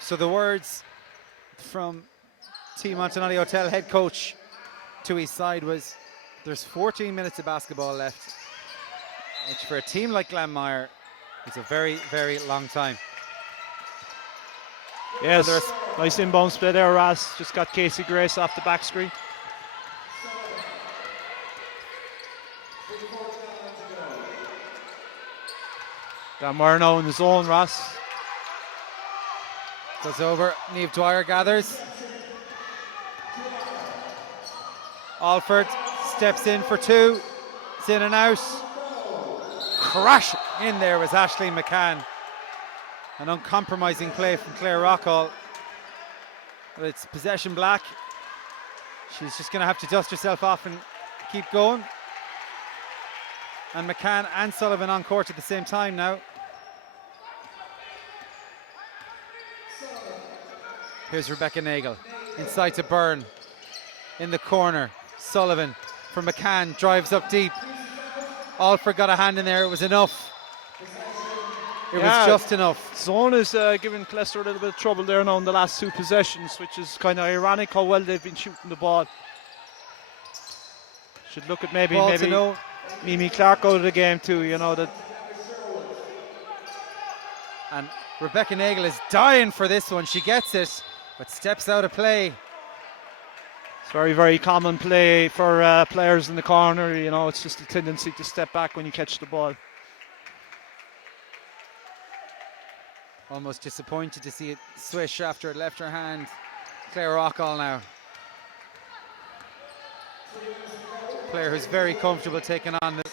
So the words from Team Montenotte Hotel head coach to his side was, there's 14 minutes of basketball left, which for a team like Glanmire is a very, very long time. Yes, nice inbound split there, Ross. Just got Casey Grace off the back screen. Glanmire now in the zone, Ross. Goes over, Niamh Dwyer gathers. Alford steps in for 2. It's in and out. Crash in there was Aisling McCann. An uncompromising play from Claire Rockall. But it's possession black. She's just going to have to dust herself off and keep going. And McCann and Sullivan on court at the same time now. Here's Rebecca Nagle. Inside to Byrne. In the corner. Sullivan for McCann. Drives up deep. Alford got a hand in there. It was enough. It was just enough. Zone is giving Killester a little bit of trouble there now in the last two possessions, which is kind of ironic how well they've been shooting the ball. Should look at maybe Mimi Clark out of the game too, you know that. And Rebecca Nagle is dying for this one. She gets it, but steps out of play. It's very, very common play for players in the corner. You know, it's just a tendency to step back when you catch the ball. Almost disappointed to see it swish after it left her hand. Claire Rockall now. Player who's very comfortable taking on the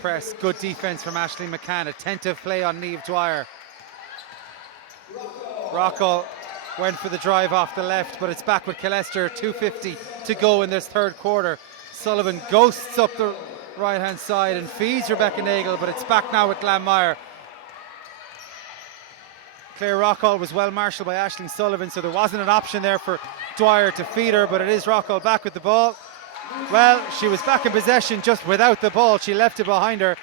press. Good defense from Aisling McCann. Attentive play on Niamh Dwyer. Rockall went for the drive off the left, but it's back with Killester. 2:50 to go in this third quarter. Sullivan ghosts up the right hand side and feeds Rebecca Nagle, but it's back now with Glanmire. Claire Rockall was well marshalled by Aisling Sullivan, so there wasn't an option there for Dwyer to feed her, but it is Rockall back with the ball. Well, she was back in possession just without the ball. She left it behind her,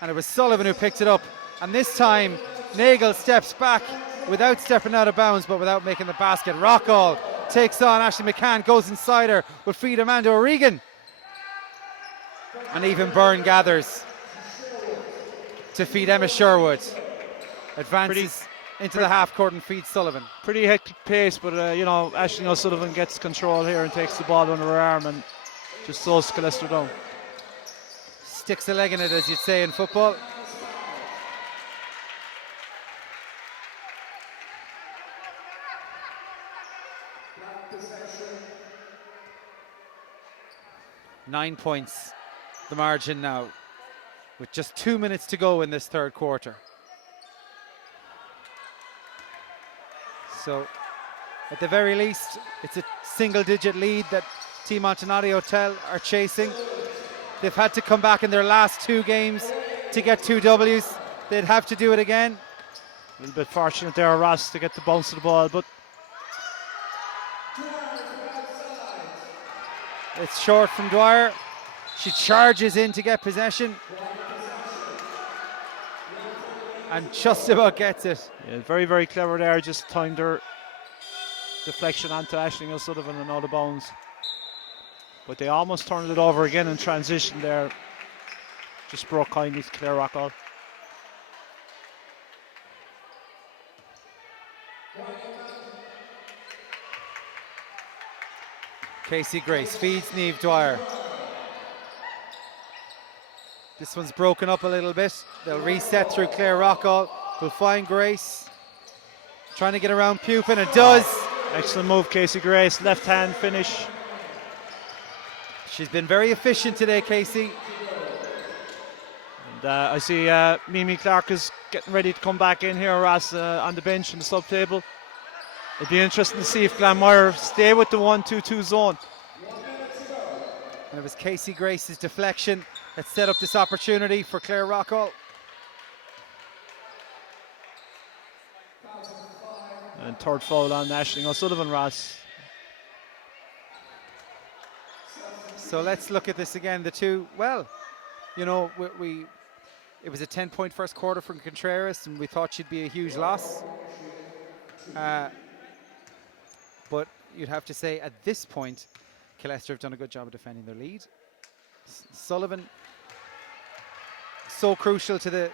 and it was Sullivan who picked it up. And this time, Nagle steps back without stepping out of bounds, but without making the basket. Rockall takes on Aisling McCann, goes inside her, will feed Amanda O'Regan. And even Byrne gathers to feed Emma Sherwood. Advances into the half court and feeds Sullivan. Pretty hectic pace, but you know, Aisling O'Sullivan gets control here and takes the ball under her arm and just slows Killester down. Sticks a leg in it, as you'd say in football. Nine points, the margin now, with just 2 minutes to go in this third quarter. So, at the very least, it's a single-digit lead that Team Montenotte Hotel are chasing. They've had to come back in their last two games to get 2 W's. They'd have to do it again. A little bit fortunate there, Ross, to get the bounce of the ball, but it's short from Dwyer. She charges in to get possession and just about gets it. Yeah, very, very clever there. Just timed her deflection onto Aisling O'Sullivan and out of bounds. But they almost turned it over again in transition there. Just broke kindly to Claire Rockall. Casey Grace feeds Niamh Dwyer. This one's broken up a little bit. They'll reset through Claire Rockall. Will find Grace. Trying to get around Pupin, it does. Excellent move, Casey Grace. Left hand finish. She's been very efficient today, Casey. And I see Mimi Clark is getting ready to come back in here, Ross, on the bench in the sub table. It'd be interesting to see if Glanmire stay with the 1-2-2 zone. And it was Casey Grace's deflection that set up this opportunity for Claire Rockall. And third foul on Aisling O'Sullivan, Ross. So let's look at this again. The two, well, you know, it was a 10-point first quarter from Contreras, and we thought she'd be a huge loss. But you'd have to say at this point, Killester have done a good job of defending their lead. Sullivan, so crucial to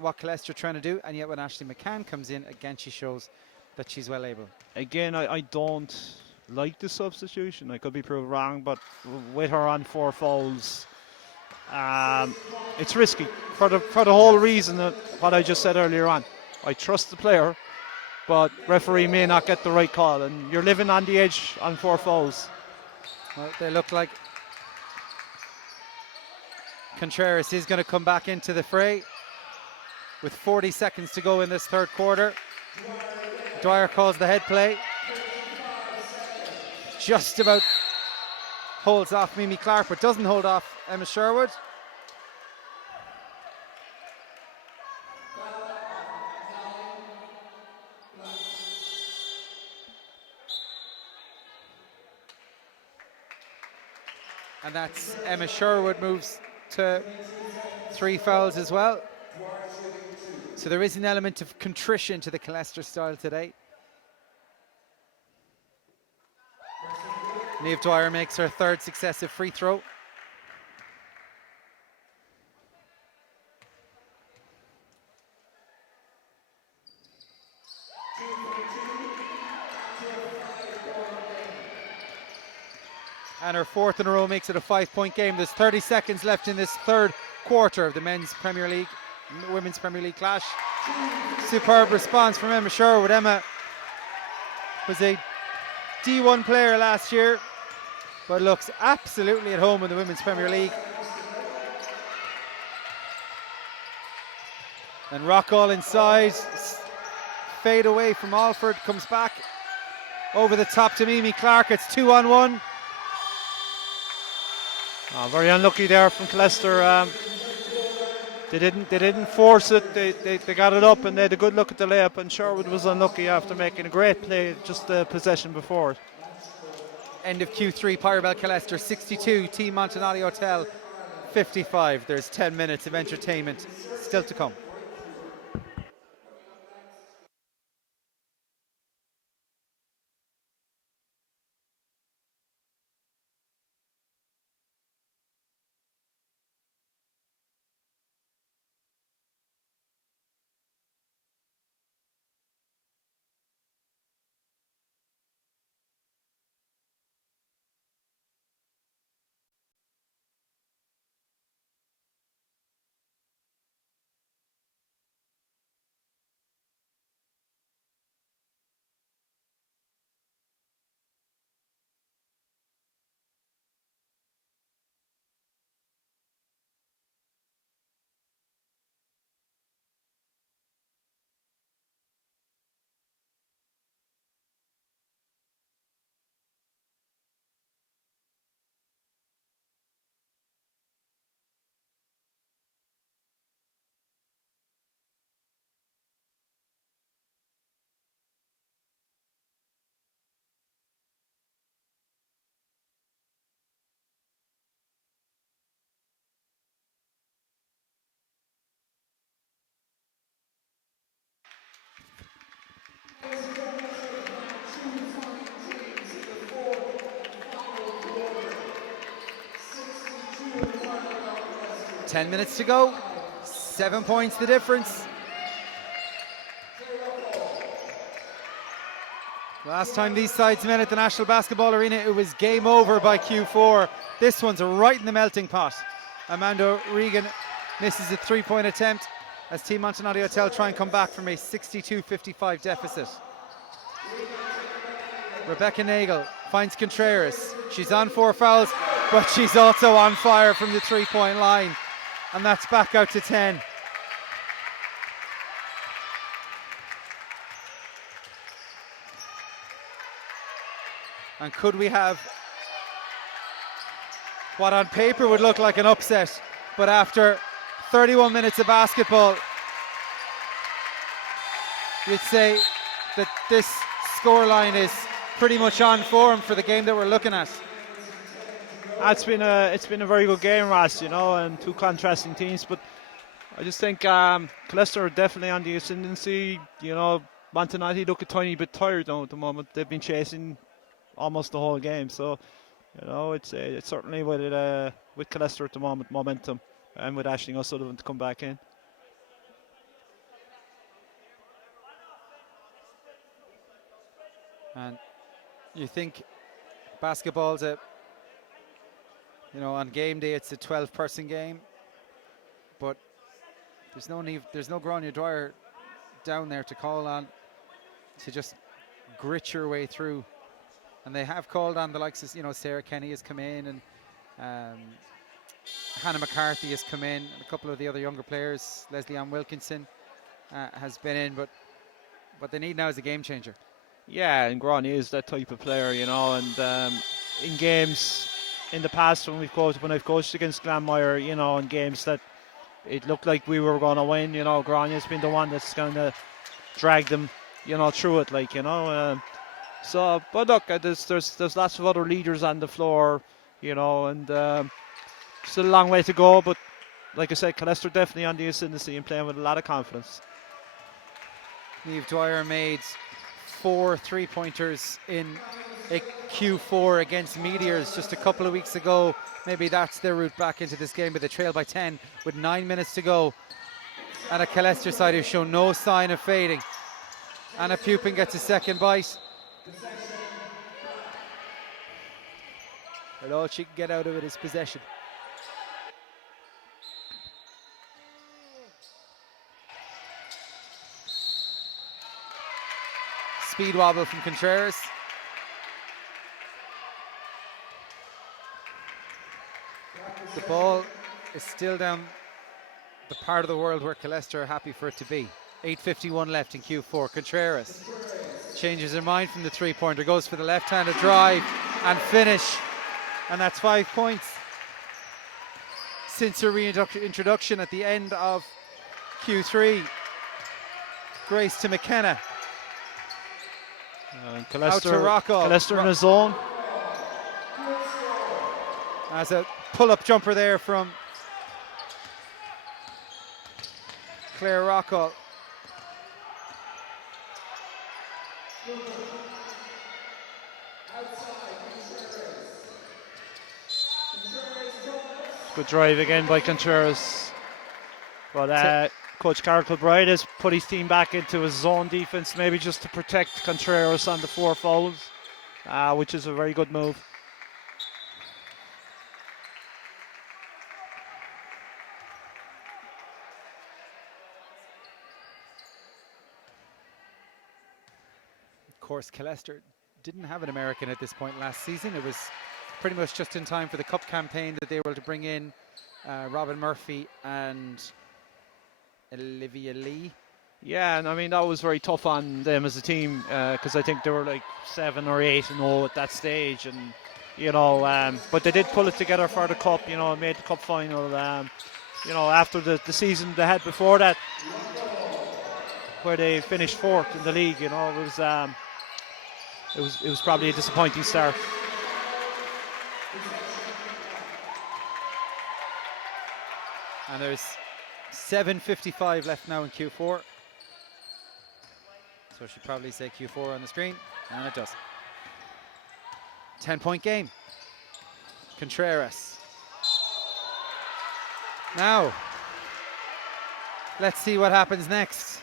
what Killester are trying to do, and yet when Aisling McCann comes in, again she shows that she's well able. Again, I don't like the substitution. I could be proved wrong, but with her on 4 fouls, it's risky for the whole reason that what I just said earlier on. I trust the player, but referee may not get the right call, and you're living on the edge on 4 fouls. Well, they look like Contreras is going to come back into the fray. with 40 seconds to go in this third quarter. Dwyer calls the head play. Just about holds off Mimi Clark, but doesn't hold off Emma Sherwood. And that's Emma Sherwood moves to 3 fouls as well. So there is an element of contrition to the Killester style today. Niamh Dwyer makes her 3rd successive free throw. And her 4th in a row makes it a 5-point game. There's 30 seconds left in this third quarter of the Women's Premier League clash. Superb response from Emma Sherwood. Emma was a D1 player last year, but looks absolutely at home in the Women's Premier League. And Rockall inside, fade away from Alford, comes back over the top to Mimi Clark. It's 2-on-1. Oh, very unlucky there from Killester. They didn't force it. They got it up and they had a good look at the layup, and Sherwood was unlucky after making a great play just the possession before it. End of Q3, Pyrobel Killester 62, Team Montenotte Hotel 55. There's 10 minutes of entertainment still to come. Ten minutes to go, 7 points the difference. Last time these sides met at the National Basketball Arena, it was game over by Q4. This one's right in the melting pot. Amanda Regan misses a 3-point attempt as Team Montenotte Hotel try and come back from a 62-55 deficit. Rebecca Nagel finds Contreras. She's on 4 fouls, but she's also on fire from the 3-point line. And that's back out to 10. And could we have what on paper would look like an upset, but after 31 minutes of basketball, you'd say that this scoreline is pretty much on form for the game that we're looking at. It's been a very good game, Ross, and 2 contrasting teams, but I just think Killester are definitely on the ascendancy. Montenotte look a tiny bit tired now at the moment. They've been chasing almost the whole game, so it's certainly with Killester at the moment, momentum, and with Aisling O'Sullivan to come back in. And you think basketball's on game day it's a 12-person game, but there's no Grania Dwyer down there to call on to just grit your way through. And they have called on the likes of, Sarah Kenny has come in, and Hannah McCarthy has come in, and a couple of the other younger players, Leslie Ann Wilkinson. has been in, but what they need now is a game changer. Yeah, and Grania is that type of player, you know, and in games in the past when I've coached against Glanmire, you know, in games that it looked like we were going to win, you know, Grania's been the one that's going to drag them, you know, through it, like, you know. But look, there's lots of other leaders on the floor, you know, and still a long way to go, but like I said, Killester definitely on the ascendancy and playing with a lot of confidence. Niamh Dwyer made 4 3-pointers in a Q4 against Meteors just a couple of weeks ago. Maybe that's their route back into this game, but they trail by 10 with 9 minutes to go. And a Killester side who show no sign of fading. Anna Pupin gets a second bite. But all she can get out of it is possession. Speed wobble from Contreras. The ball is still down the part of the world where Killester are happy for it to be. 8:51 left in Q4. Contreras changes her mind from the 3-pointer, goes for the left-handed drive and finish. And that's 5 points since her reintroduction at the end of Q3. Grace to McKenna. Out to Rocco. Killester in his zone. As a pull-up jumper there from Claire Rocco. Good drive again by Contreras. But Coach Carol Kilbride has put his team back into his zone defense, maybe just to protect Contreras on the 4 fouls, which is a very good move. Of course, Killester didn't have an American at this point last season. It was pretty much just in time for the Cup campaign that they were able to bring in Robin Murphy and Olivia Lee. Yeah, and I mean that was very tough on them as a team because I think they were like 7 or 8-0 at that stage, and you know, but they did pull it together for the cup. You know, made the cup final. You know, after the season they had before that, where they finished 4th in the league. You know, it was probably a disappointing start. And there's 7:55 left now in Q4. So I should probably say Q4 on the screen, and it does. 10-point game. Contreras. Now, let's see what happens next.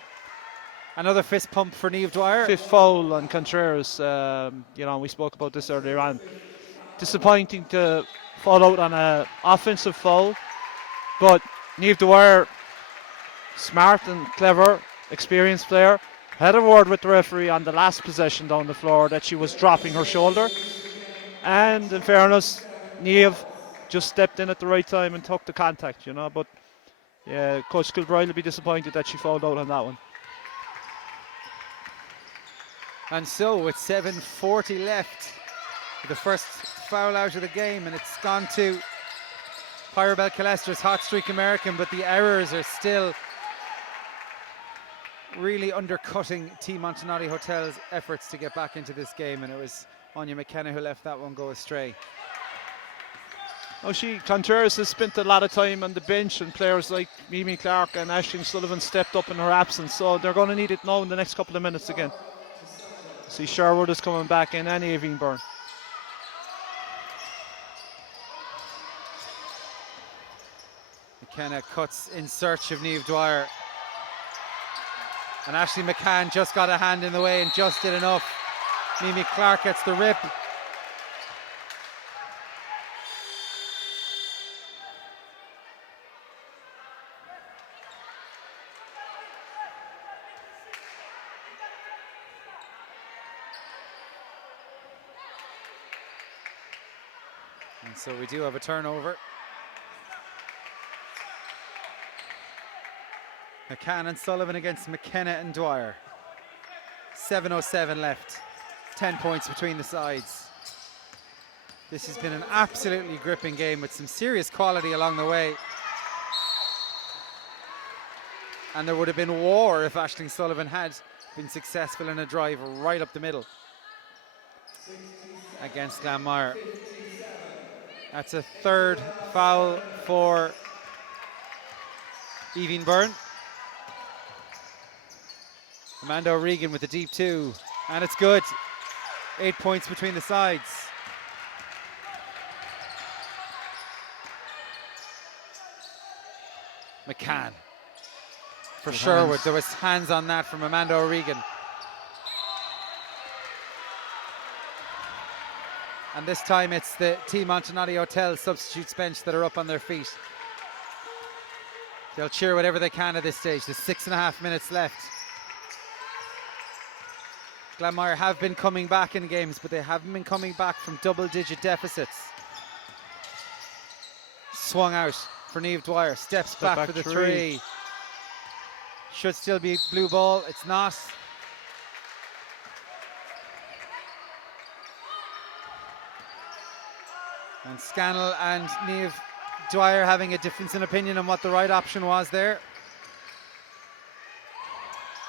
Another fist pump for Niamh Dwyer. 5th foul on Contreras. You know, we spoke about this earlier on. Disappointing to fall out on an offensive foul, but Niamh Dwyer, smart and clever, experienced player, had a word with the referee on the last possession down the floor that she was dropping her shoulder, and in fairness, Niamh just stepped in at the right time and took the contact, you know. But yeah, Coach Kilbride will be disappointed that she fouled out on that one. And so with 7:40 left, the first foul out of the game, and it's gone to Pyrobel Killester's hot streak American, but the errors are still really undercutting Team Montenotte Hotel's efforts to get back into this game, and it was Anya McKenna who left that one go astray. Oh, Contreras has spent a lot of time on the bench, and players like Mimi Clark and Aisling Sullivan stepped up in her absence, so they're going to need it now in the next couple of minutes again. See, Sherwood is coming back in, and Avine Byrne. McKenna cuts in search of Niamh Dwyer. And Ashley McCann just got a hand in the way and just did enough. Mimi Clark gets the rip. And so we do have a turnover. McCann and Sullivan against McKenna and Dwyer. 7:07 left. 10 points between the sides. This has been an absolutely gripping game with some serious quality along the way. And there would have been war if Aisling Sullivan had been successful in a drive right up the middle against Glanmire. That's a third foul for Evie Byrne. Amanda O'Regan with the deep two, and it's good. 8 points between the sides. McCann for Sherwood. There was hands on that from Amanda O'Regan. And this time it's the Team Montenotte Hotel substitutes bench that are up on their feet. They'll cheer whatever they can at this stage. There's 6.5 minutes left. Glanmire have been coming back in games, but they haven't been coming back from double-digit deficits. Swung out for Niamh Dwyer. Steps back for the three. Should still be blue ball. It's not. And Scannell and Niamh Dwyer having a difference in opinion on what the right option was there.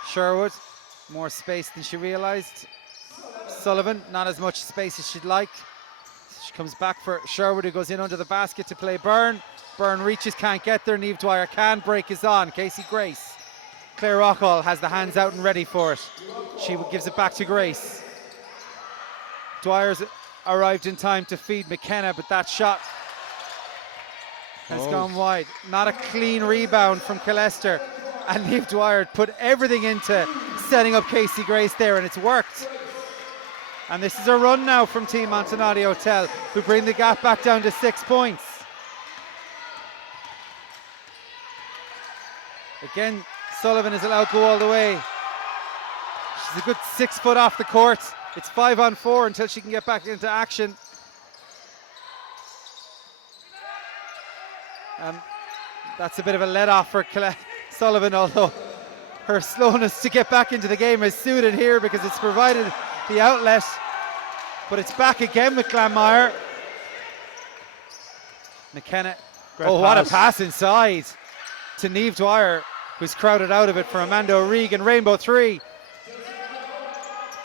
Sherwood, more space than she realised. Sullivan, not as much space as she'd like. She comes back for Sherwood, who goes in under the basket to play Byrne. Byrne reaches, can't get there. Niamh Dwyer can. Break is on. Casey Grace. Claire Rockall has the hands out and ready for it. She gives it back to Grace. Dwyer's arrived in time to feed McKenna, but that shot has gone wide. Not a clean rebound from Killester, and Niamh Dwyer put everything into setting up Casey Grace there, and it's worked. And this is a run now from Team Montenotte Hotel, who bring the gap back down to 6 points. Again, Sullivan is allowed to go all the way. She's a good 6 foot off the court. It's 5-on-4 until she can get back into action. That's a bit of a let off for Sullivan, although her slowness to get back into the game is suited here because it's provided the outlet. But it's back again with Glanmire. McKenna. What a pass inside to Niamh Dwyer, who's crowded out of it for Amanda O'Regan. Rainbow three.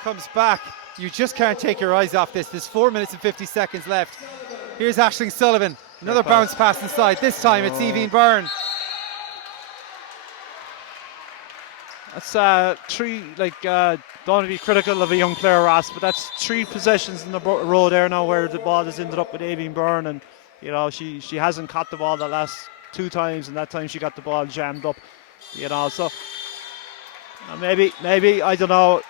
Comes back. You just can't take your eyes off this. There's 4 minutes and 50 seconds left. Here's Aisling Sullivan. Another bounce pass inside. This time it's Evie Byrne. That's three, don't want to be critical of a young player, Ross, but that's 3 possessions in the row there now where the ball has ended up with Evie Byrne, and you know she hasn't caught the ball the last 2 times, and that time she got the ball jammed up. You know, so maybe I don't know.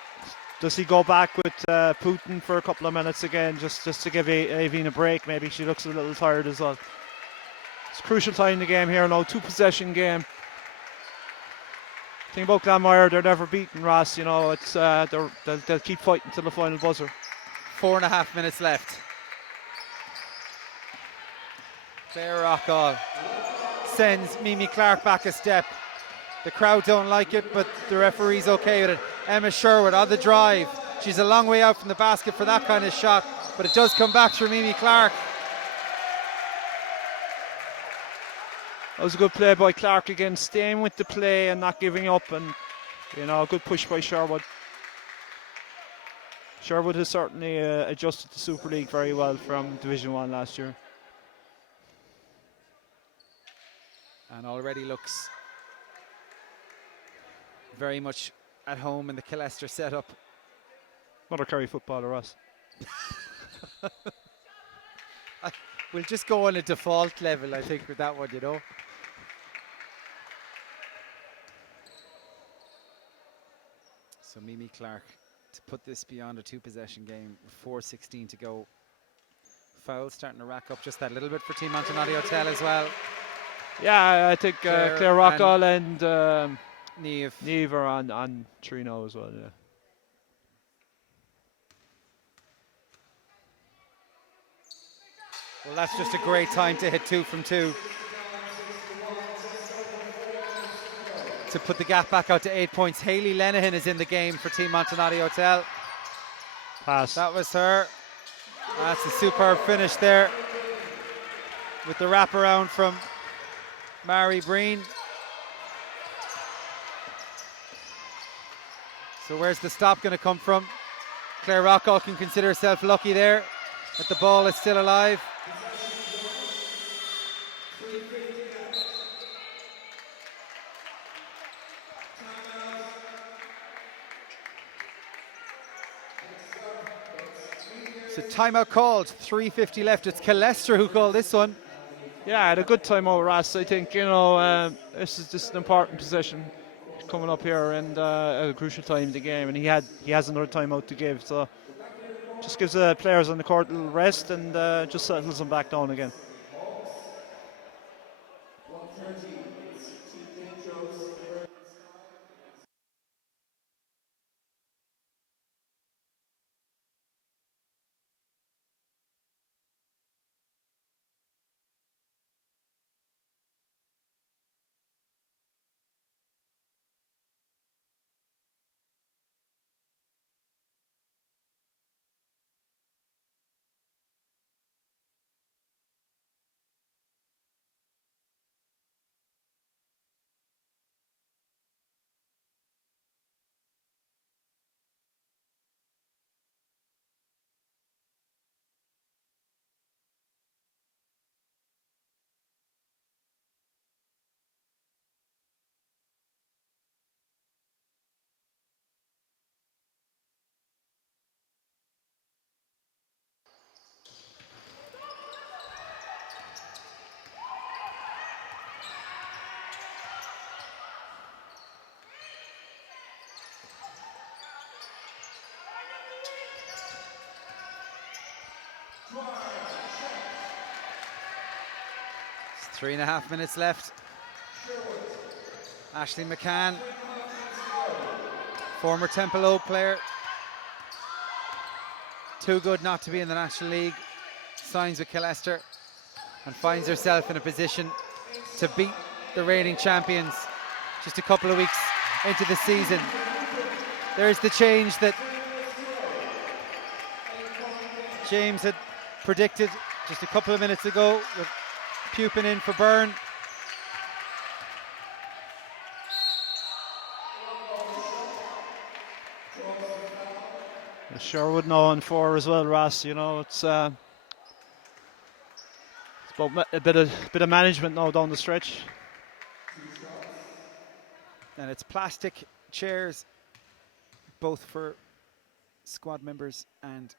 Does he go back with Putin for a couple of minutes again, just to give Evie a break? Maybe she looks a little tired as well. It's a crucial time in the game here now, 2-possession game. Thing about Glanmire, they're never beaten, Ross. You know, it's they'll keep fighting till the final buzzer. 4.5 minutes left. Claire Rockall sends Mimi Clark back a step. The crowd don't like it, but the referee's okay with it. Emma Sherwood on the drive. She's a long way out from the basket for that kind of shot, but it does come back through Mimi Clark. That was a good play by Clark again, staying with the play and not giving up, and you know, a good push by Sherwood. Sherwood has certainly adjusted to Super League very well from Division 1 last year. And already looks very much at home in the Killester setup. Another Kerry footballer, Ross. We'll just go on a default level, I think, with that one, you know. So Mimi Clark to put this beyond a 2-possession game, 4:16 to go. Fouls starting to rack up just that little bit for Team Montenotte Hotel as well. Yeah, I think Claire Rockall and Niamh are on Trino as well, yeah. Well, that's just a great time to hit 2 from 2. to put the gap back out to 8 points. Hayley Lenihan is in the game for Team Montenotte Hotel. Pass. That was her. That's a superb finish there with the wraparound from Mary Breen. So where's the stop going to come from? Claire Rockall can consider herself lucky there that the ball is still alive. So timeout called, 3:50 left. It's Killester who called this one. Yeah, I had a good time over Ross. I think, this is just an important position coming up here and at a crucial time in the game, and he has another timeout to give, so just gives the players on the court a little rest and just settles them back down again. It's 3.5 minutes left. Aisling McCann, former Temple Oak player, too good not to be in the National League, signs with Killester and finds herself in a position to beat the reigning champions just a couple of weeks into the season. There's the change that James had predicted just a couple of minutes ago with Pupin in for Byrne. Sherwood now on 4 as well, Ross. It's about a bit of management now down the stretch. And it's plastic chairs, both for squad members and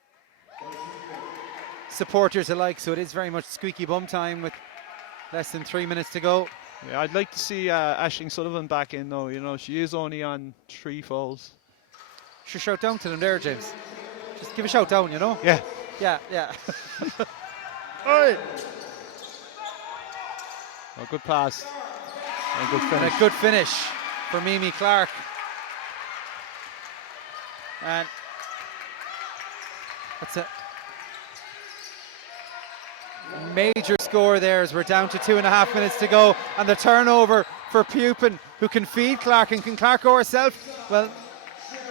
supporters alike, so it is very much squeaky bum time with less than 3 minutes to go. Yeah, I'd like to see Aisling Sullivan back in though. She is only on 3 fouls. Should shout down to them there, James. Just give a shout down, Yeah. Yeah. All right. A good pass. And a good finish. And a good finish for Mimi Clark. And that's a major score there as we're down to 2.5 minutes to go. And the turnover for Pupin, who can feed Clark. And can Clark go herself? Well,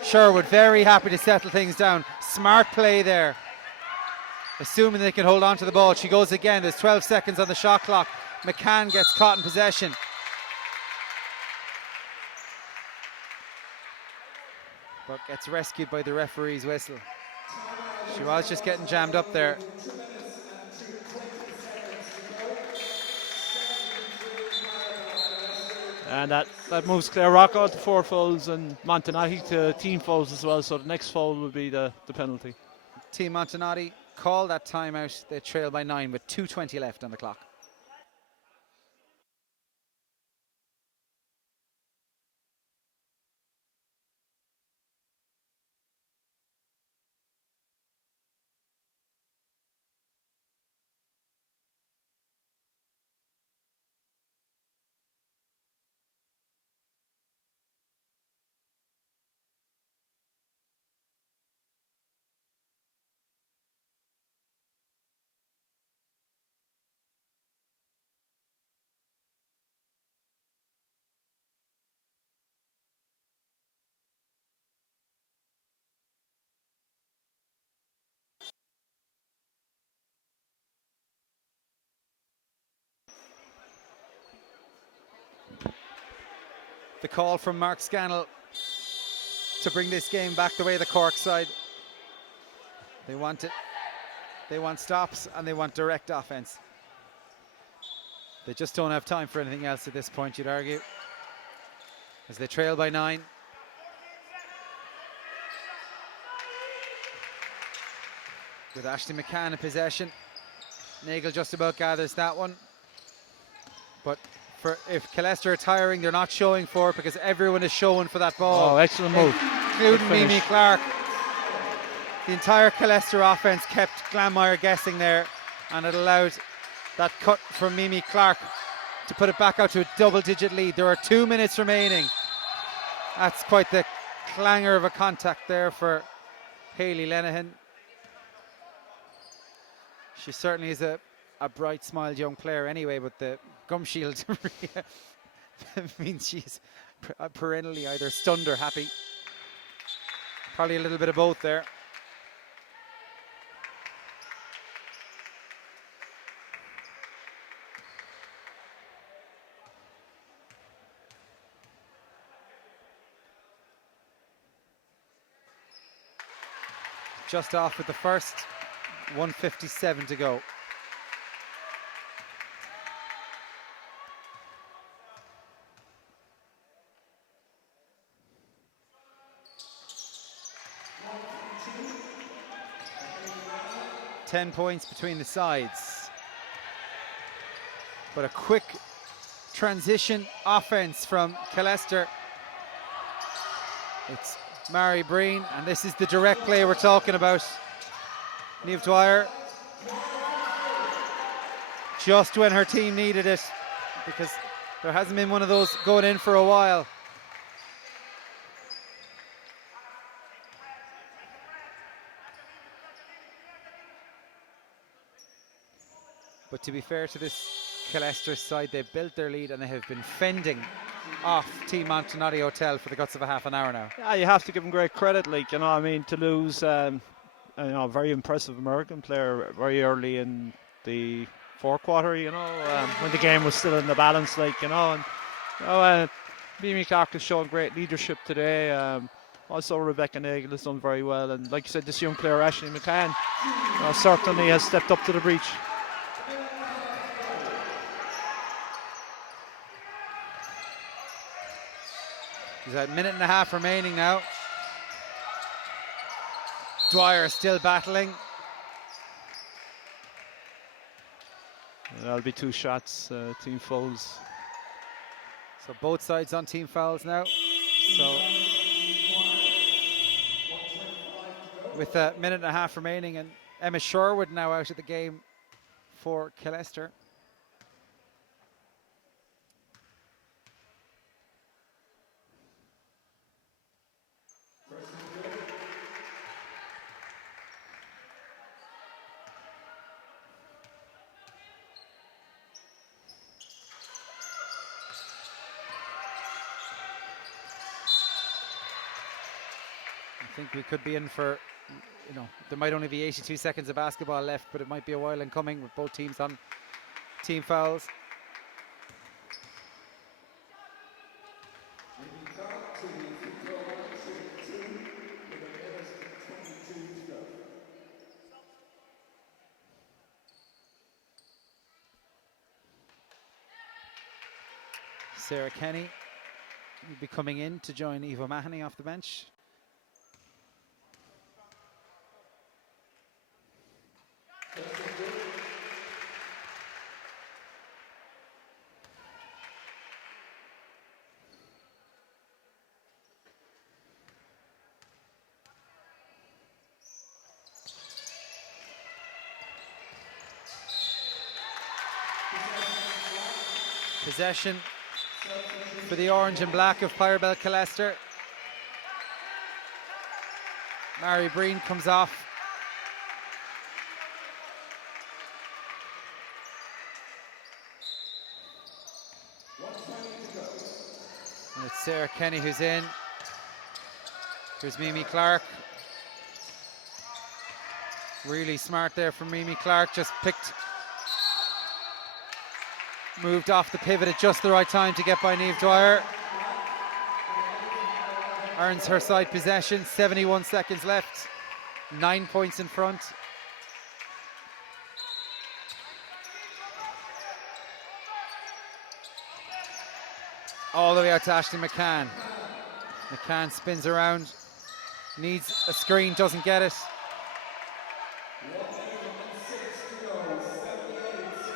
Sherwood very happy to settle things down. Smart play there. Assuming they can hold on to the ball. She goes again. There's 12 seconds on the shot clock. McCann gets caught in possession. But gets rescued by the referee's whistle. She was just getting jammed up there. And that moves Claire Rockall to 4 fouls and Montenotte to team fouls as well. So the next foul will be the penalty. Team Montenotte call that timeout. They trail by 9 with 2:20 left on the clock. the call from Mark Scannell to bring this game back the way the Cork side. They want it. They want stops and they want direct offense. They just don't have time for anything else at this point, you'd argue, as they trail by 9. With Ashley McCann in possession. Nagel just about gathers that one. But if Killester are tiring, they're not showing for it because everyone is showing for that ball. Oh, excellent move. Including Mimi Clark. The entire Killester offense kept Glanmire guessing there, and it allowed that cut from Mimi Clark to put it back out to a double-digit lead. There are 2 minutes remaining. That's quite the clangor of a contact there for Hayley Lenihan. She certainly is a bright-smiled young player anyway, but the gum shield means she's perennially either stunned or happy. Probably a little bit of both there. Just off with the first, 1:57 to go. Points between the sides. But a quick transition offense from Killester. It's Mary Breen, and this is the direct play we're talking about. Niamh Dwyer, just when her team needed it, because there hasn't been one of those going in for a while. But to be fair to this Killester side, they built their lead and they have been fending off Team Montenotte Hotel for the guts of a half an hour now. Yeah, you have to give them great credit, like, you know, I mean, to lose a very impressive American player very early in the fourth quarter, you know, when the game was still in the balance, like, you know, and Mimi Clark has shown great leadership today. Also, Rebecca Nagel has done very well, and like you said, this young player Ashley McCann certainly has stepped up to the breach. There's a minute and a half remaining now. Dwyer still battling. That'll be 2 shots, team fouls. So both sides on team fouls now. So with a minute and a half remaining, and Emma Sherwood now out of the game for Killester. I think we could be in for, you know, there might only be 82 seconds of basketball left, but it might be a while in coming with both teams on team fouls. Sarah Kenny will be coming in to join Eva Mahoney off the bench. Possession for the orange and black of Pyrobel Killester. Mary Breen comes off. And it's Sarah Kenny who's in. Here's Mimi Clark. Really smart there from Mimi Clark, just moved off the pivot at just the right time to get by Niamh Dwyer. earns her side possession. 71 seconds left. 9 points in front. All the way out to Ashley McCann. McCann spins around. Needs a screen, doesn't get it.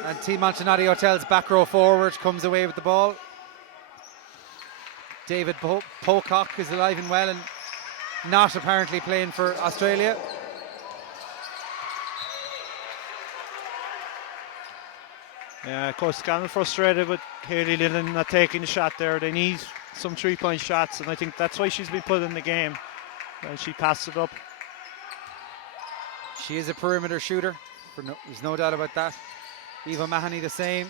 And Team Montenotte Hotel's back row forward comes away with the ball. David Pocock is alive and well and not apparently playing for Australia. Yeah, of course, kind of frustrated with Hayley Lillen not taking the shot there. They need some 3-point shots, and I think that's why she's been put in the game. And she passed it up. She is a perimeter shooter. There's no doubt about that. Eva Mahoney the same.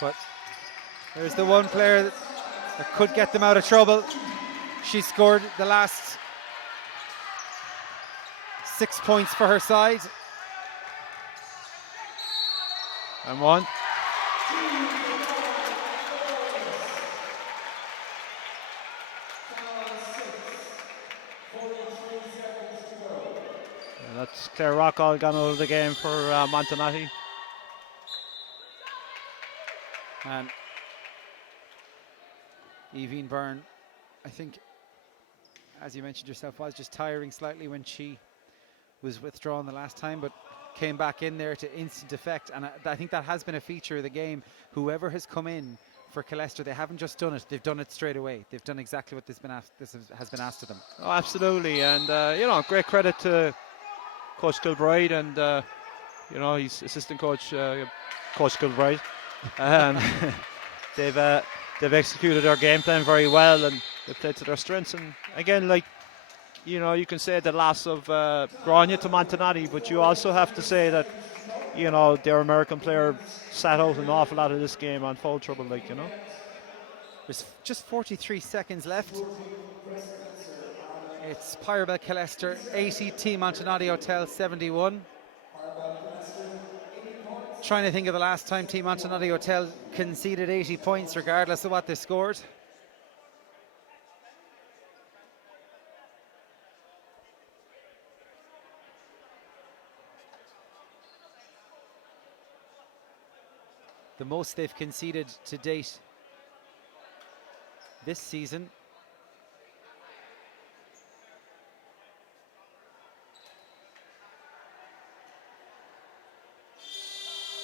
But there's the one player that could get them out of trouble. She scored the last 6 points for her side. And one. And that's Claire Rockall gone out of the game for Montenotte. And Evine Byrne, I think, as you mentioned yourself, was just tiring slightly when she was withdrawn the last time, but came back in there to instant effect, and I think that has been a feature of the game. Whoever has come in for Killester, they haven't just done it, they've done it straight away. They've done exactly what has been asked of them. Oh, absolutely, and great credit to Coach Kilbride and his assistant coach, Coach Kilbride. They've executed their game plan very well, and they've played to their strengths. And again, you can say the loss of Grania to Montenotte, but you also have to say that, their American player sat out an awful lot of this game on foul trouble, There's just 43 seconds left. It's Pyrobel Killester 80, Team Montenotte Hotel 71. Trying to think of the last time Team Montenotte Hotel conceded 80 points, regardless of what they scored. The most they've conceded to date this season.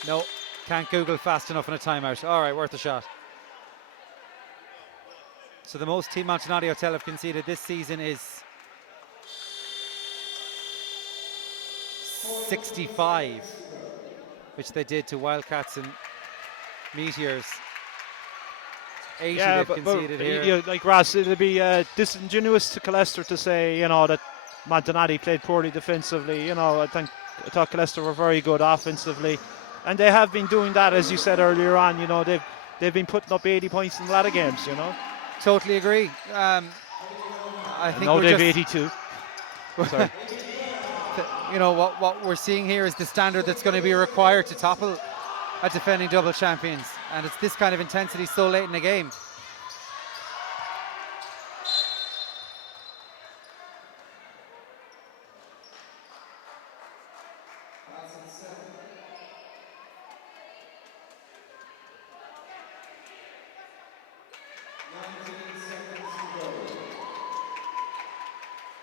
No, can't Google fast enough in a timeout. All right, worth a shot. So the most Team Montenotte Hotel have conceded this season is 65, which they did to Wildcats and Meteors. 80 they've conceded here. Like Ross, it'd be disingenuous to Killester to say, that Montenotte played poorly defensively. I thought Killester were very good offensively, and they have been doing that, as you said earlier on. They've been putting up 80 points in a lot of games. Totally agree. I think now they've 82. Sorry. What we're seeing here is the standard that's going to be required to topple a defending double champions, and it's this kind of intensity so late in the game.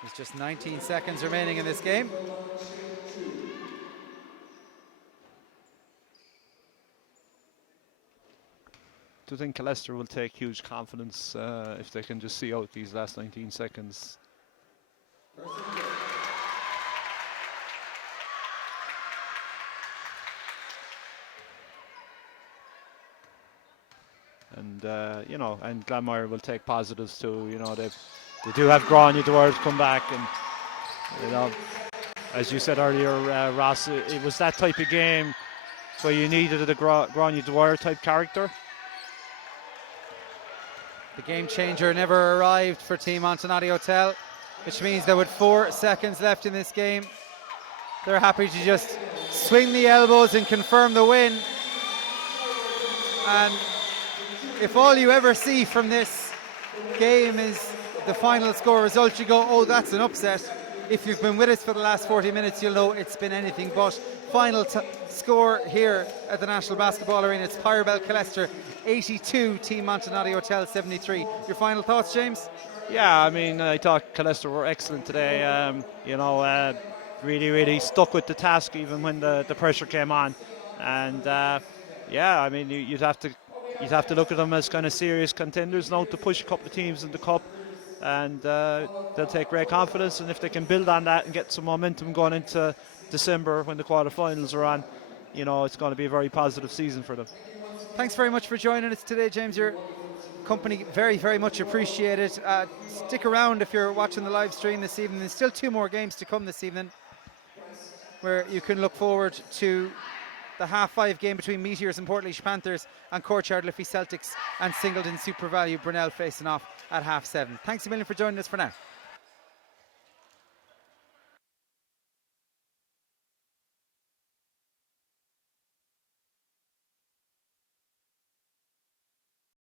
There's just 19 seconds remaining in this game. I think Killester will take huge confidence if they can just see out these last 19 seconds. And and Glanmire will take positives too. They do have Grania Dwyer come back, and as you said earlier, Ross, it was that type of game where you needed a Grania Dwyer type character. The game changer never arrived for Team Montenotte Hotel, which means that with 4 seconds left in this game, they're happy to just swing the elbows and confirm the win. And if all you ever see from this game is the final score result, you go, oh, that's an upset. If you've been with us for the last 40 minutes, you'll know it's been anything but. Final score here at the National Basketball Arena, it's Pyrobel Killester 82, Team Montenotte Hotel 73. Your final thoughts, James? Yeah, I mean, I thought Killester were excellent today. Really stuck with the task even when the pressure came on. And yeah, I mean, you'd have to look at them as kind of serious contenders now to push a couple of teams in the cup, and they'll take great confidence. And if they can build on that and get some momentum going into December when the quarterfinals are on, it's going to be a very positive season for them. Thanks very much for joining us today, James. Your company very, very much appreciated. Stick around if you're watching the live stream this evening. There's still 2 more games to come this evening, where you can look forward to the half-5 game between Meteors and Portlaoise Panthers, and Courtyard Liffey Celtics and Singleton SuperValu Brunell facing off at half-7. Thanks a million for joining us for now.